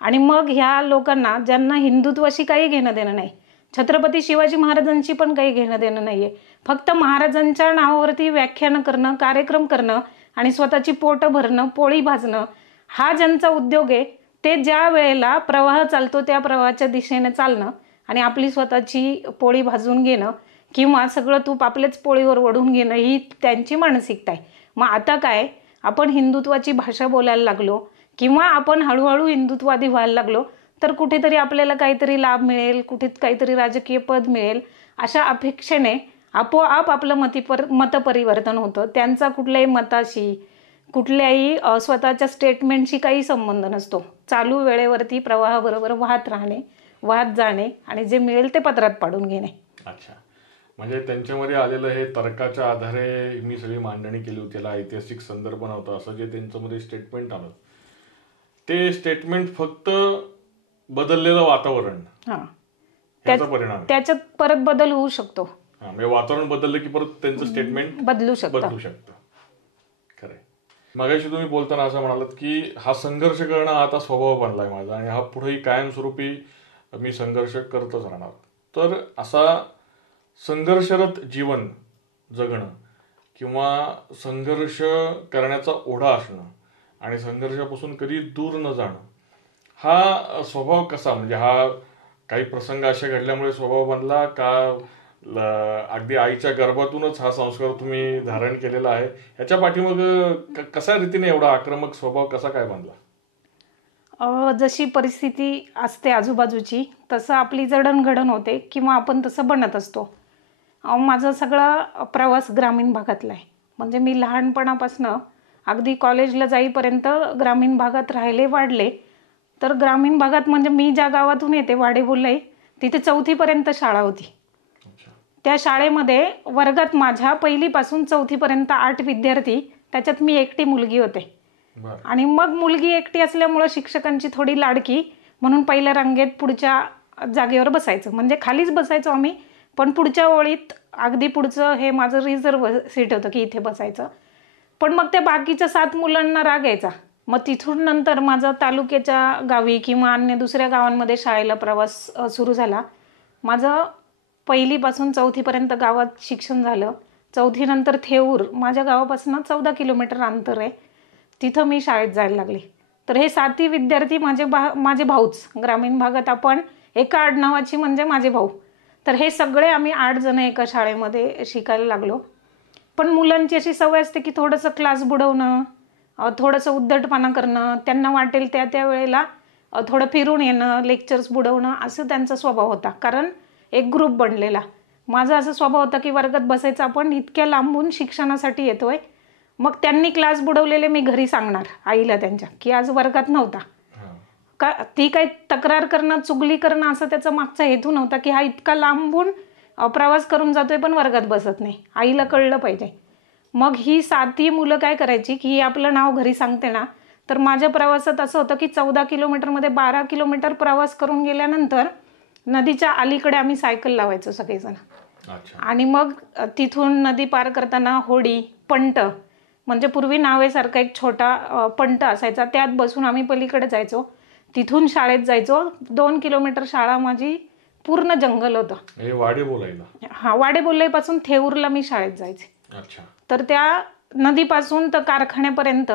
आणि मग ह्या लोकांना ज्यांना हिंदुत्वाशी काही घेणं देणं नाही, छत्रपती शिवाजी महाराजांशी पण काही घेणं देणं नाहीये, फक्त महाराजांच्या नावावरती व्याख्यानं करणं, कार्यक्रम करणं आणि स्वतःची पोटं भरणं, पोळी भाजणं हा ज्यांचा उद्योग आहे, ते ज्या वेळेला प्रवाह चालतो त्या प्रवाहाच्या दिशेने चालणं आणि आपली स्वतःची पोळी भाजून घेणं किंवा सगळं तूप आपल्याच पोळीवर ओढून घेणं ही त्यांची मानसिकता आहे. मग आता काय, आपण हिंदुत्वाची भाषा बोलायला लागलो किंवा आपण हळूहळू हिंदुत्वादी व्हायला लागलो तर कुठेतरी आपल्याला काहीतरी लाभ मिळेल, कुठे काहीतरी राजकीय पद मिळेल, अशा अपेक्षेने आपोआप आपलं मतपरिवर्तन होतं. त्यांचा कुठल्याही मताशी, कुठल्याही स्वतःच्या स्टेटमेंटशी काही संबंध नसतो. चालू वेळेवरती प्रवाहाबरोबर वाहत राहणे, वाहत जाणे आणि जे मिळेल ते पत्रात पाडून घेणे. अच्छा, म्हणजे त्यांच्यामध्ये आलेलं हे तर्काच्या आधारे मी सगळी मांडणी केली होती, त्याला ऐतिहासिक संदर्भ नव्हता असं जे त्यांच्यामध्ये स्टेटमेंट आलं, ते स्टेटमेंट फक्त बदललेलं वातावरण याचा परिणाम आहे. त्याच्यात परत बदल होऊ शकतो. म्हणजे वातावरण बदललं की परत त्यांचं स्टेटमेंट बदलू शकतं. खरंय. मगाशी तुम्ही बोलताना असं म्हणालात की हा संघर्ष करणं आता स्वभाव बनलाय माझा आणि हा पुढेही कायमस्वरूपी मी संघर्ष करतच राहणार. तर असा संघर्षरत जीवन जगणं किंवा संघर्ष करण्याचा ओढा असणं आणि संघर्षापासून कधी दूर न जाणं, हा स्वभाव कसा, म्हणजे हा काही प्रसंग असे घडल्यामुळे स्वभाव बनला का अगदी आईच्या गर्भातूनच हा संस्कार तुम्ही धारण केलेला आहे? ह्याच्या पाठीमाग कशा रीतीने एवढा आक्रमक स्वभाव कसा काय बनला? जशी परिस्थिती असते आजूबाजूची तसं आपली जडणघडण होते किंवा आपण तसं बनत असतो. माझा सगळा प्रवास ग्रामीण भागातला आहे. म्हणजे मी लहानपणापासनं अगदी कॉलेजला जाईपर्यंत ग्रामीण भागात राहिले, वाढले. तर ग्रामीण भागात म्हणजे मी ज्या गावातून येते, वाडेबोलाई, तिथे 4थीपर्यंत शाळा होती. त्या शाळेमध्ये वर्गात माझ्या 1लीपासून 4थीपर्यंत 8 विद्यार्थी, त्याच्यात मी एकटी मुलगी होते. आणि मग मुलगी एकटी असल्यामुळं शिक्षकांची थोडी लाडकी म्हणून पहिल्या रांगेत पुढच्या जागेवर बसायचं, म्हणजे खालीच बसायचो आम्ही, पण पुढच्या ओळीत अगदी पुढचं हे माझं रिझर्व सीट होतं की इथे बसायचं. पण मग त्या बाकीच्या 7 मुलांना राग यायचा. मग तिथून नंतर माझा तालुक्याच्या गावी किंवा अन्य दुसऱ्या गावांमध्ये शाळेला प्रवास सुरू झाला. माझं 1लीपासून 4थीपर्यंत गावात शिक्षण झालं. 4थी नंतर थेऊर माझ्या गावापासून 14 किलोमीटर अंतर आहे, तिथं मी शाळेत जायला लागले. तर हे 7ही विद्यार्थी माझे भाऊच. ग्रामीण भागात आपण एका आडनावाची म्हणजे माझे भाऊ. तर हे सगळे आम्ही 8 जण एका शाळेमध्ये शिकायला लागलो. पण मुलांची अशी सवय असते की थोडंसं क्लास बुडवणं, थोडंसं उद्धटपणा करणं, त्यांना वाटेल त्या वेळेला थोडं फिरून येणं, लेक्चर्स बुडवणं, असं त्यांचा स्वभाव होता. कारण एक ग्रुप बनलेला. माझा असा स्वभाव होता की वर्गात बसायचं, आपण इतक्या लांबून शिक्षणासाठी येतोय. मग त्यांनी क्लास बुडवलेले मी घरी सांगणार आईला त्यांच्या की आज वर्गात नव्हता. का ती काही तक्रार करणं, चुगली करणं असं त्याचा मागचा हेतू नव्हता की हा इतका लांबून प्रवास करून जातोय पण वर्गात बसत नाही, आईला कळलं पाहिजे. मग ही 7ही मुलं काय करायची की आपलं नाव घरी सांगते ना, तर माझ्या प्रवासात असं होतं की 14 किलोमीटरमध्ये 12 किलोमीटर प्रवास करून गेल्यानंतर नदीच्या अलीकडे आम्ही सायकल लावायचो सगळेजण. आणि मग तिथून नदी पार करताना होडी, पंट, म्हणजे पूर्वी नावेसारखा एक छोटा पंट असायचा, त्यात बसून आम्ही पलीकडे जायचो. तिथून शाळेत जायचो. 2 किलोमीटर शाळा माझी पूर्ण जंगल होतं. हा, वाडेबोलाईपासून थेऊरला मी शाळेत जायचे. तर त्या नदीपासून तर कारखान्यापर्यंत,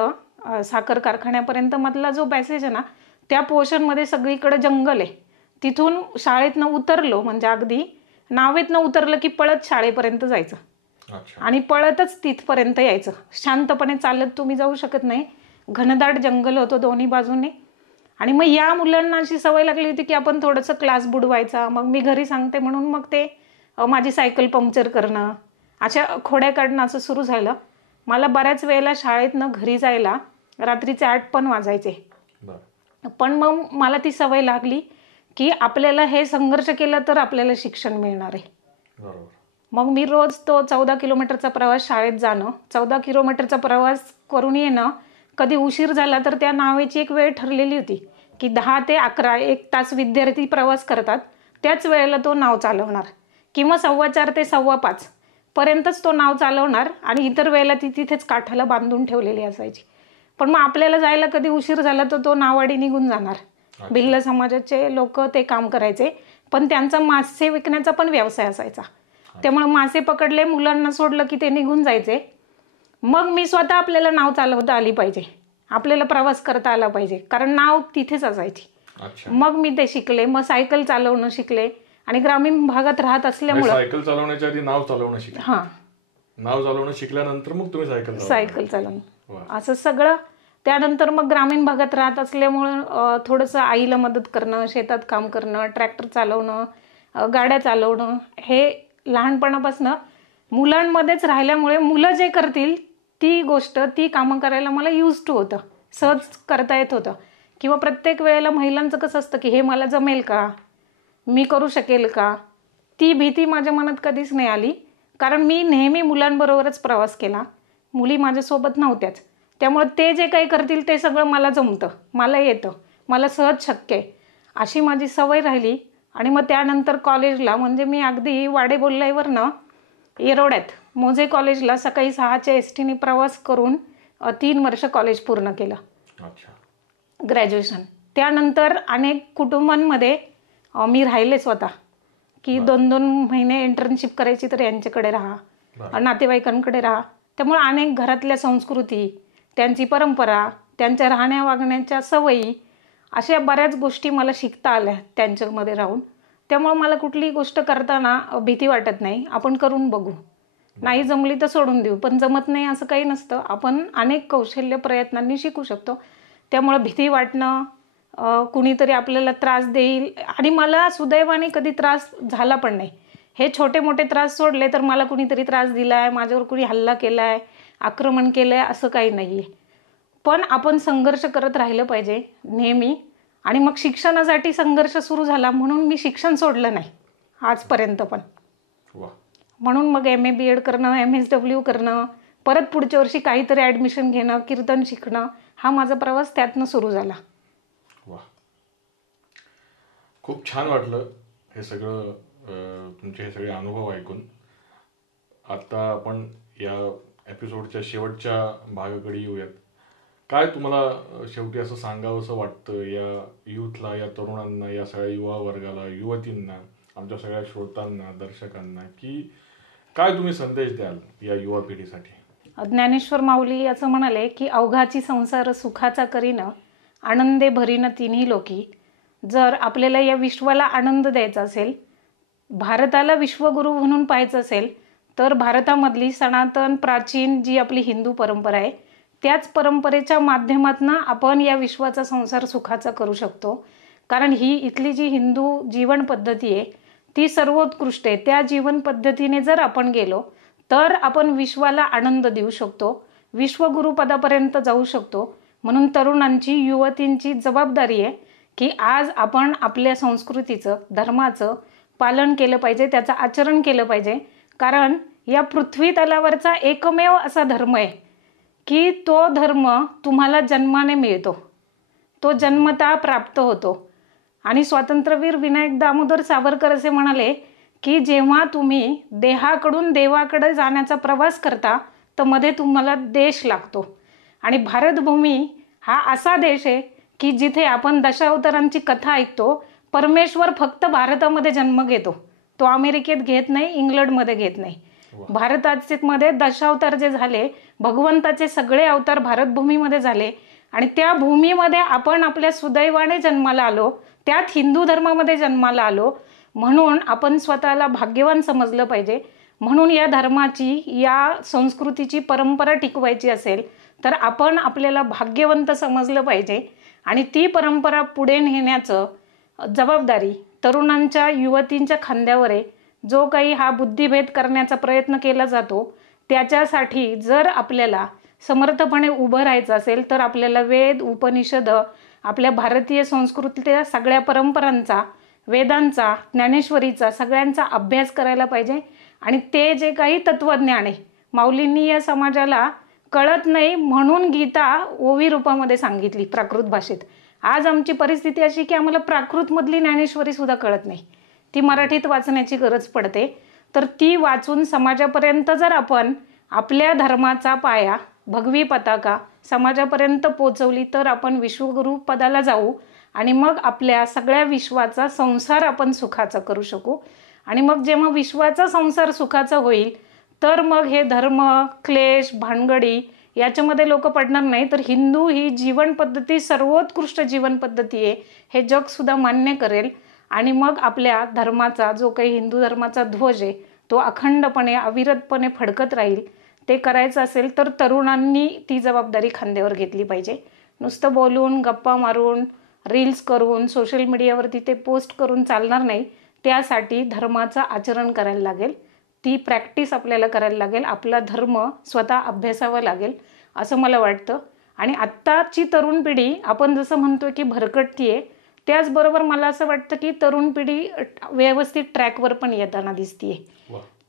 साखर कारखान्यापर्यंत मधला जो पॅसेज आहे ना, त्या पोर्शनमध्ये सगळीकडे जंगल आहे. तिथून शाळेतनं उतरलो म्हणजे अगदी नावेतनं उतरलं की पळत शाळेपर्यंत जायचं आणि पळतच तिथपर्यंत यायचं. शांतपणे चालत तुम्ही जाऊ शकत नाही, घनदाट जंगल होतं दोन्ही बाजूने. आणि मग या मुलांना अशी सवय लागली होती की आपण थोडंसं क्लास बुडवायचा. मग मी घरी सांगते म्हणून मग ते माझी सायकल पंक्चर करणं, अशा खोड्या काढणं असं सुरू झालं. मला बऱ्याच वेळेला शाळेतनं घरी जायला रात्रीचे 8 पण वाजायचे. पण मग मला ती सवय लागली की आपल्याला हे संघर्ष केलं तर आपल्याला शिक्षण मिळणार आहे. मग मी रोज तो 14 किलोमीटरचा प्रवास शाळेत जाणं, 14 किलोमीटरचा प्रवास करून येणं. कधी उशीर झाला तर त्या नावेची एक वेळ ठरलेली होती की 10 ते 11 1 तास विद्यार्थी प्रवास करतात, त्याच वेळेला तो नाव चालवणार किंवा 4:15 ते 5:15 पर्यंतच तो नाव चालवणार आणि इतर वेळेला ती तिथेच काठाला बांधून ठेवलेली असायची. पण मग आपल्याला जायला कधी उशीर झाला तर तो नावाडी निघून जाणार. भिल्ल समाजाचे लोक ते काम करायचे, पण त्यांचा मासे विकण्याचा पण व्यवसाय असायचा. त्यामुळे मासे पकडले, मुलांना सोडलं की ते निघून जायचे. मग मी स्वतः आपल्याला नाव चालवता आली पाहिजे आपल्याला प्रवास करता आला पाहिजे, कारण नाव तिथेच असायची. अच्छा. मग मी ते शिकले, मग सायकल चालवणं शिकले आणि ग्रामीण भागात राहत असल्यामुळे सायकल चालवण्याच्या आधी नाव चालवणं शिकले. हां, नाव चालवणं शिकल्यानंतर मग तुम्ही सायकल चालवणं असं सगळं. त्यानंतर मग ग्रामीण भागात राहत असल्यामुळं थोडंसं आईला मदत करणं, शेतात काम करणं, ट्रॅक्टर चालवणं, गाड्या चालवणं, हे लहानपणापासून मुलांमध्येच राहिल्यामुळे मुलं जे करतील ती गोष्ट, ती कामं करायला मला यूज टू होतं, सहज करता येत होतं. किंवा प्रत्येक वेळेला महिलांचं कसं असतं की हे मला जमेल का, मी करू शकेल का, ती भीती माझ्या मनात कधीच नाही आली. कारण मी नेहमी मुलांबरोबरच प्रवास केला, मुली माझ्यासोबत नव्हत्याच. त्यामुळे ते जे काही करतील ते सगळं मला जमतं, मला येतं, मला सहज शक्य आहे, अशी माझी सवय राहिली. आणि मग त्यानंतर कॉलेजला, म्हणजे मी अगदी वाडेबोल्लाईवरनं येरोड्यात मोजे कॉलेजला सकाळी 6च्या एसटीने प्रवास करून 3 वर्ष कॉलेज पूर्ण केलं, ग्रॅज्युएशन. त्यानंतर अनेक कुटुंबांमध्ये मी राहिले स्वतः, की 2-2 महिने इंटर्नशिप करायची तर यांच्याकडे राहा, नातेवाईकांकडे राहा. त्यामुळे अनेक घरातल्या संस्कृती, त्यांची परंपरा, त्यांच्या राहण्या वागण्याच्या सवयी, अशा बऱ्याच गोष्टी मला शिकता आल्या त्यांच्यामध्ये राहून. त्यामुळे मला कुठलीही गोष्ट करताना भीती वाटत नाही. आपण करून बघू, नाही जमली तर सोडून देऊ, पण जमत नाही असं काही नसतं. आपण अनेक कौशल्य प्रयत्नांनी शिकू शकतो. त्यामुळे भीती वाटणं, कुणीतरी आपल्याला त्रास देईल, आणि मला सुदैवाने कधी त्रास झाला पण नाही. हे छोटे मोठे त्रास सोडले तर मला कुणीतरी त्रास दिलाय, माझ्यावर कुणी हल्ला केलाय, आक्रमण केलंय, असं काही नाहीये. पण आपण संघर्ष करत राहिलं पाहिजे नेहमी. आणि मग शिक्षणासाठी संघर्ष सुरू झाला म्हणून मी शिक्षण सोडलं नाही आजपर्यंत पण. म्हणून मग MA BEd करणं, MSW करणं, परत पुढच्या वर्षी काहीतरी ॲडमिशन घेणं, कीर्तन शिकणं, हा माझा प्रवास त्यातनं सुरू झाला. खूप छान वाटलं हे सगळं, तुमचे हे सगळे अनुभव ऐकून. आता आपण या एपिसोडच्या शेवटच्या भागाकडे येऊयात. काय तुम्हाला शेवटी असं सांगावंसं वाटतं या यूथला, या तरुणांना, या सगळ्या युवा वर्गाला, युवतींना, आमच्या सगळ्या श्रोतांना, दर्शकांना, की काय तुम्ही संदेश द्याल या युवा पिढीसाठी? ज्ञानेश्वर माऊली असं म्हणाले की अवघाची संसार सुखाचा करीन, आनंदे भरीन तिन्ही लोकी. जर आपल्याला या विश्वाला आनंद द्यायचा असेल, भारताला विश्वगुरू म्हणून पाहायचं असेल, तर भारतामधली सनातन प्राचीन जी आपली हिंदू परंपरा आहे, त्याच परंपरेच्या माध्यमातून आपण या विश्वाचा संसार सुखाचा करू शकतो. कारण ही इथली जी हिंदू जीवन पद्धती आहे ती सर्वोत्कृष्ट आहे. त्या जीवन पद्धतीने जर आपण गेलो तर आपण विश्वाला आनंद देऊ शकतो, विश्वगुरुपदापर्यंत जाऊ शकतो. म्हणून तरुणांची, युवतींची जबाबदारी आहे की आज आपण आपल्या संस्कृतीचं, धर्माचं पालन केलं पाहिजे, त्याचं आचरण केलं पाहिजे. कारण या पृथ्वी तलावरचा एकमेव असा धर्म आहे की तो धर्म तुम्हाला जन्माने मिळतो, तो जन्मतः प्राप्त होतो. आणि स्वातंत्र्यवीर विनायक दामोदर सावरकर असे म्हणाले की जेव्हा तुम्ही देहाकडून देवाकडे जाण्याचा प्रवास करता तर मध्ये तुम्हाला देश लागतो. आणि भारतभूमी हा असा देश आहे की जिथे आपण दशावतारांची कथा ऐकतो. परमेश्वर फक्त भारतामध्ये जन्म घेतो, तो अमेरिकेत घेत नाही, इंग्लंडमध्ये घेत नाही. भारताचे मध्ये दशावतार जे झाले, भगवंताचे सगळे अवतार भारतभूमीमध्ये झाले. आणि त्या भूमीमध्ये आपण आपल्या सुदैवाने जन्माला आलो, त्यात हिंदू धर्मामध्ये जन्माला आलो. म्हणून आपण स्वतःला भाग्यवान समजलं पाहिजे. म्हणून या धर्माची, या संस्कृतीची परंपरा टिकवायची असेल तर आपण आपल्याला भाग्यवंत समजलं पाहिजे. आणि ती परंपरा पुढे नेण्याचं जबाबदारी तरुणांच्या, युवतींच्या खांद्यावर आहे. जो काही हा बुद्धिभेद करण्याचा प्रयत्न केला जातो त्याच्यासाठी जर आपल्याला समर्थपणे उभं राहायचं असेल तर आपल्याला वेद, उपनिषद, आपल्या भारतीय संस्कृतीच्या सगळ्या परंपरांचा, वेदांचा, ज्ञानेश्वरीचा, सगळ्यांचा अभ्यास करायला पाहिजे. आणि ते जे काही तत्वज्ञान आहे, माऊलींनी या समाजाला कळत नाही म्हणून गीता ओवी रूपामध्ये सांगितली प्राकृत भाषेत. आज आमची परिस्थिती अशी की आम्हाला प्राकृतमधली ज्ञानेश्वरी सुद्धा कळत नाही, ती मराठीत वाचण्याची गरज पडते. तर ती वाचून समाजापर्यंत जर आपण आपल्या धर्माचा पाया, भगवी पताका समाजापर्यंत पोचवली तर आपण विश्वगुरु पदाला जाऊ. आणि मग आपल्या सगळ्या विश्वाचा संसार आपण सुखाचा करू शकू. आणि मग जेव्हा विश्वाचा संसार सुखाचा होईल तर मग हे धर्म, क्लेश, भानगडी याच्यामध्ये लोक पडणार नाही. तर हिंदू ही जीवन पद्धती सर्वोत्कृष्ट जीवन पद्धती आहे हे जग सुद्धा मान्य करेल. आणि मग आपल्या धर्माचा जो काही हिंदू धर्माचा ध्वज आहे तो अखंडपणे अविरतपणे फडकत राहील. ते करायचं असेल तर तरुणांनी ती जबाबदारी खांद्यावर घेतली पाहिजे. नुसतं बोलून, गप्पा मारून, रील्स करून, सोशल मीडियावरती ते पोस्ट करून चालणार नाही. त्यासाठी धर्माचं आचरण करायला लागेल, ती प्रॅक्टिस आपल्याला करायला लागेल, आपला धर्म स्वतः अभ्यासावा लागेल असं मला वाटतं. आणि आत्ताची तरुण पिढी आपण जसं म्हणतो की भरकटती आहे, त्याचबरोबर मला असं वाटतं की तरुण पिढी व्यवस्थित ट्रॅकवर पण येताना दिसतीये.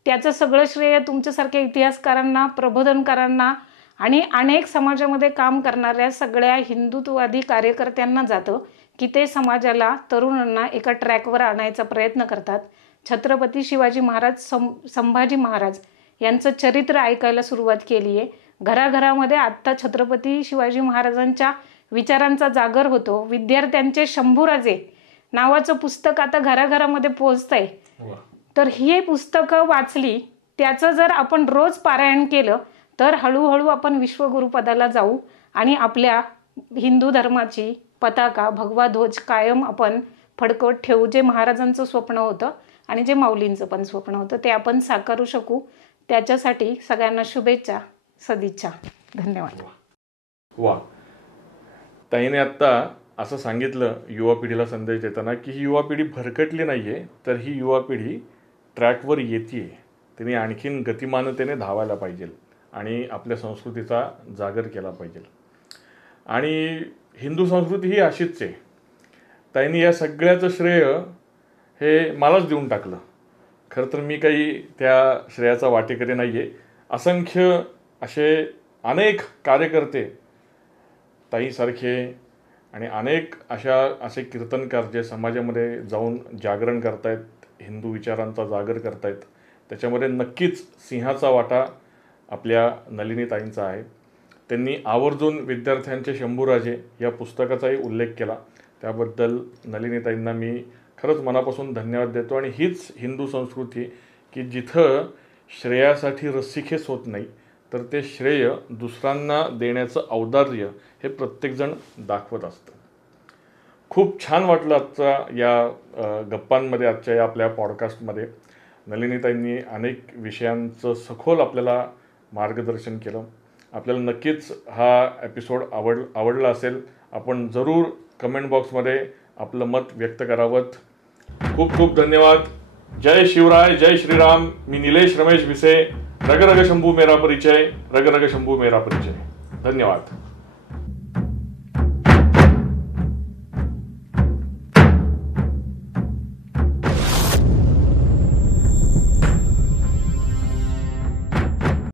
त्याचं सगळं श्रेय तुमच्यासारख्या इतिहासकारांना, प्रबोधनकारांना आणि अनेक समाजामध्ये काम करणाऱ्या सगळ्या हिंदुत्ववादी कार्यकर्त्यांना जातं की ते समाजाला, तरुणांना एका ट्रॅकवर आणायचा प्रयत्न करतात. छत्रपती शिवाजी महाराज, संभाजी महाराज यांचं चरित्र ऐकायला सुरुवात केली आहे. घराघरामध्ये आत्ता छत्रपती शिवाजी महाराजांच्या विचारांचा जागर होतो. विद्यार्थ्यांचे शंभूराजे नावाचं पुस्तक आता घराघरामध्ये पोहोचतंय. तर ही पुस्तकं वाचली, त्याचं जर आपण रोज पारायण केलं तर हळूहळू आपण विश्वगुरुपदाला जाऊ आणि आपल्या हिंदू धर्माची पताका, भगवा ध्वज कायम आपण फडकवत ठेवू. जे महाराजांचं स्वप्न होतं आणि जे माऊलींचं पण स्वप्न होतं ते आपण साकारू शकू. त्याच्यासाठी सगळ्यांना शुभेच्छा, सदिच्छा. धन्यवाद. वा, ताईने आत्ता असं सांगितलं युवा पिढीला संदेश देताना की ही युवा पिढी भरकटली नाही आहे, तर ही युवा पिढी ट्रॅकवर येते. तिने आणखीन गतिमानतेने धावायला पाहिजे आणि आपल्या संस्कृतीचा जागर केला पाहिजे. आणि हिंदू संस्कृती ही अशीच आहे. ताईने या सगळ्याचं श्रेय हे मलाच देऊन टाकलं. खरं तर मी काही त्या श्रेयाचा वाटेकरी नाही आहे. असंख्य असे अनेक कार्यकर्ते ताईसारखे आणि अनेक असे कीर्तनकार जे समाजामध्ये जाऊन जागरण करतायत, हिंदू विचारांचा जागर करतायत, त्याच्यामध्ये नक्कीच सिंहाचा वाटा आपल्या नलिनीताईंचा आहे. त्यांनी आवर्जून विद्यार्थ्यांचे शंभूराजे या पुस्तकाचाही उल्लेख केला. त्याबद्दल नलिनीताईंना मी खरंच मनापासून धन्यवाद देतो. आणि हीच हिंदू संस्कृती की जिथं श्रेयासाठी रस्सीखेच होत नाही, तर ते श्रेय दुसऱ्यांना देण्याचं औदार्य हे प्रत्येकजण दाखवत असतं. खूप छान वाटलं आजचा या गप्पांमध्ये, आजच्या या आपल्या पॉडकास्टमध्ये. नलिनीताईंनी अनेक विषयांचं सखोल आपल्याला मार्गदर्शन केलं. आपल्याला नक्कीच हा एपिसोड आवडला असेल. आपण जरूर कमेंट बॉक्समध्ये आपलं मत व्यक्त करावं. खूप खूप धन्यवाद. जय शिवराय, जय श्रीराम. मी निलेश रमेश विसे. रग रग शंभू मेरा परिचय, रग रग शंभू मेरा परिचय. धन्यवाद.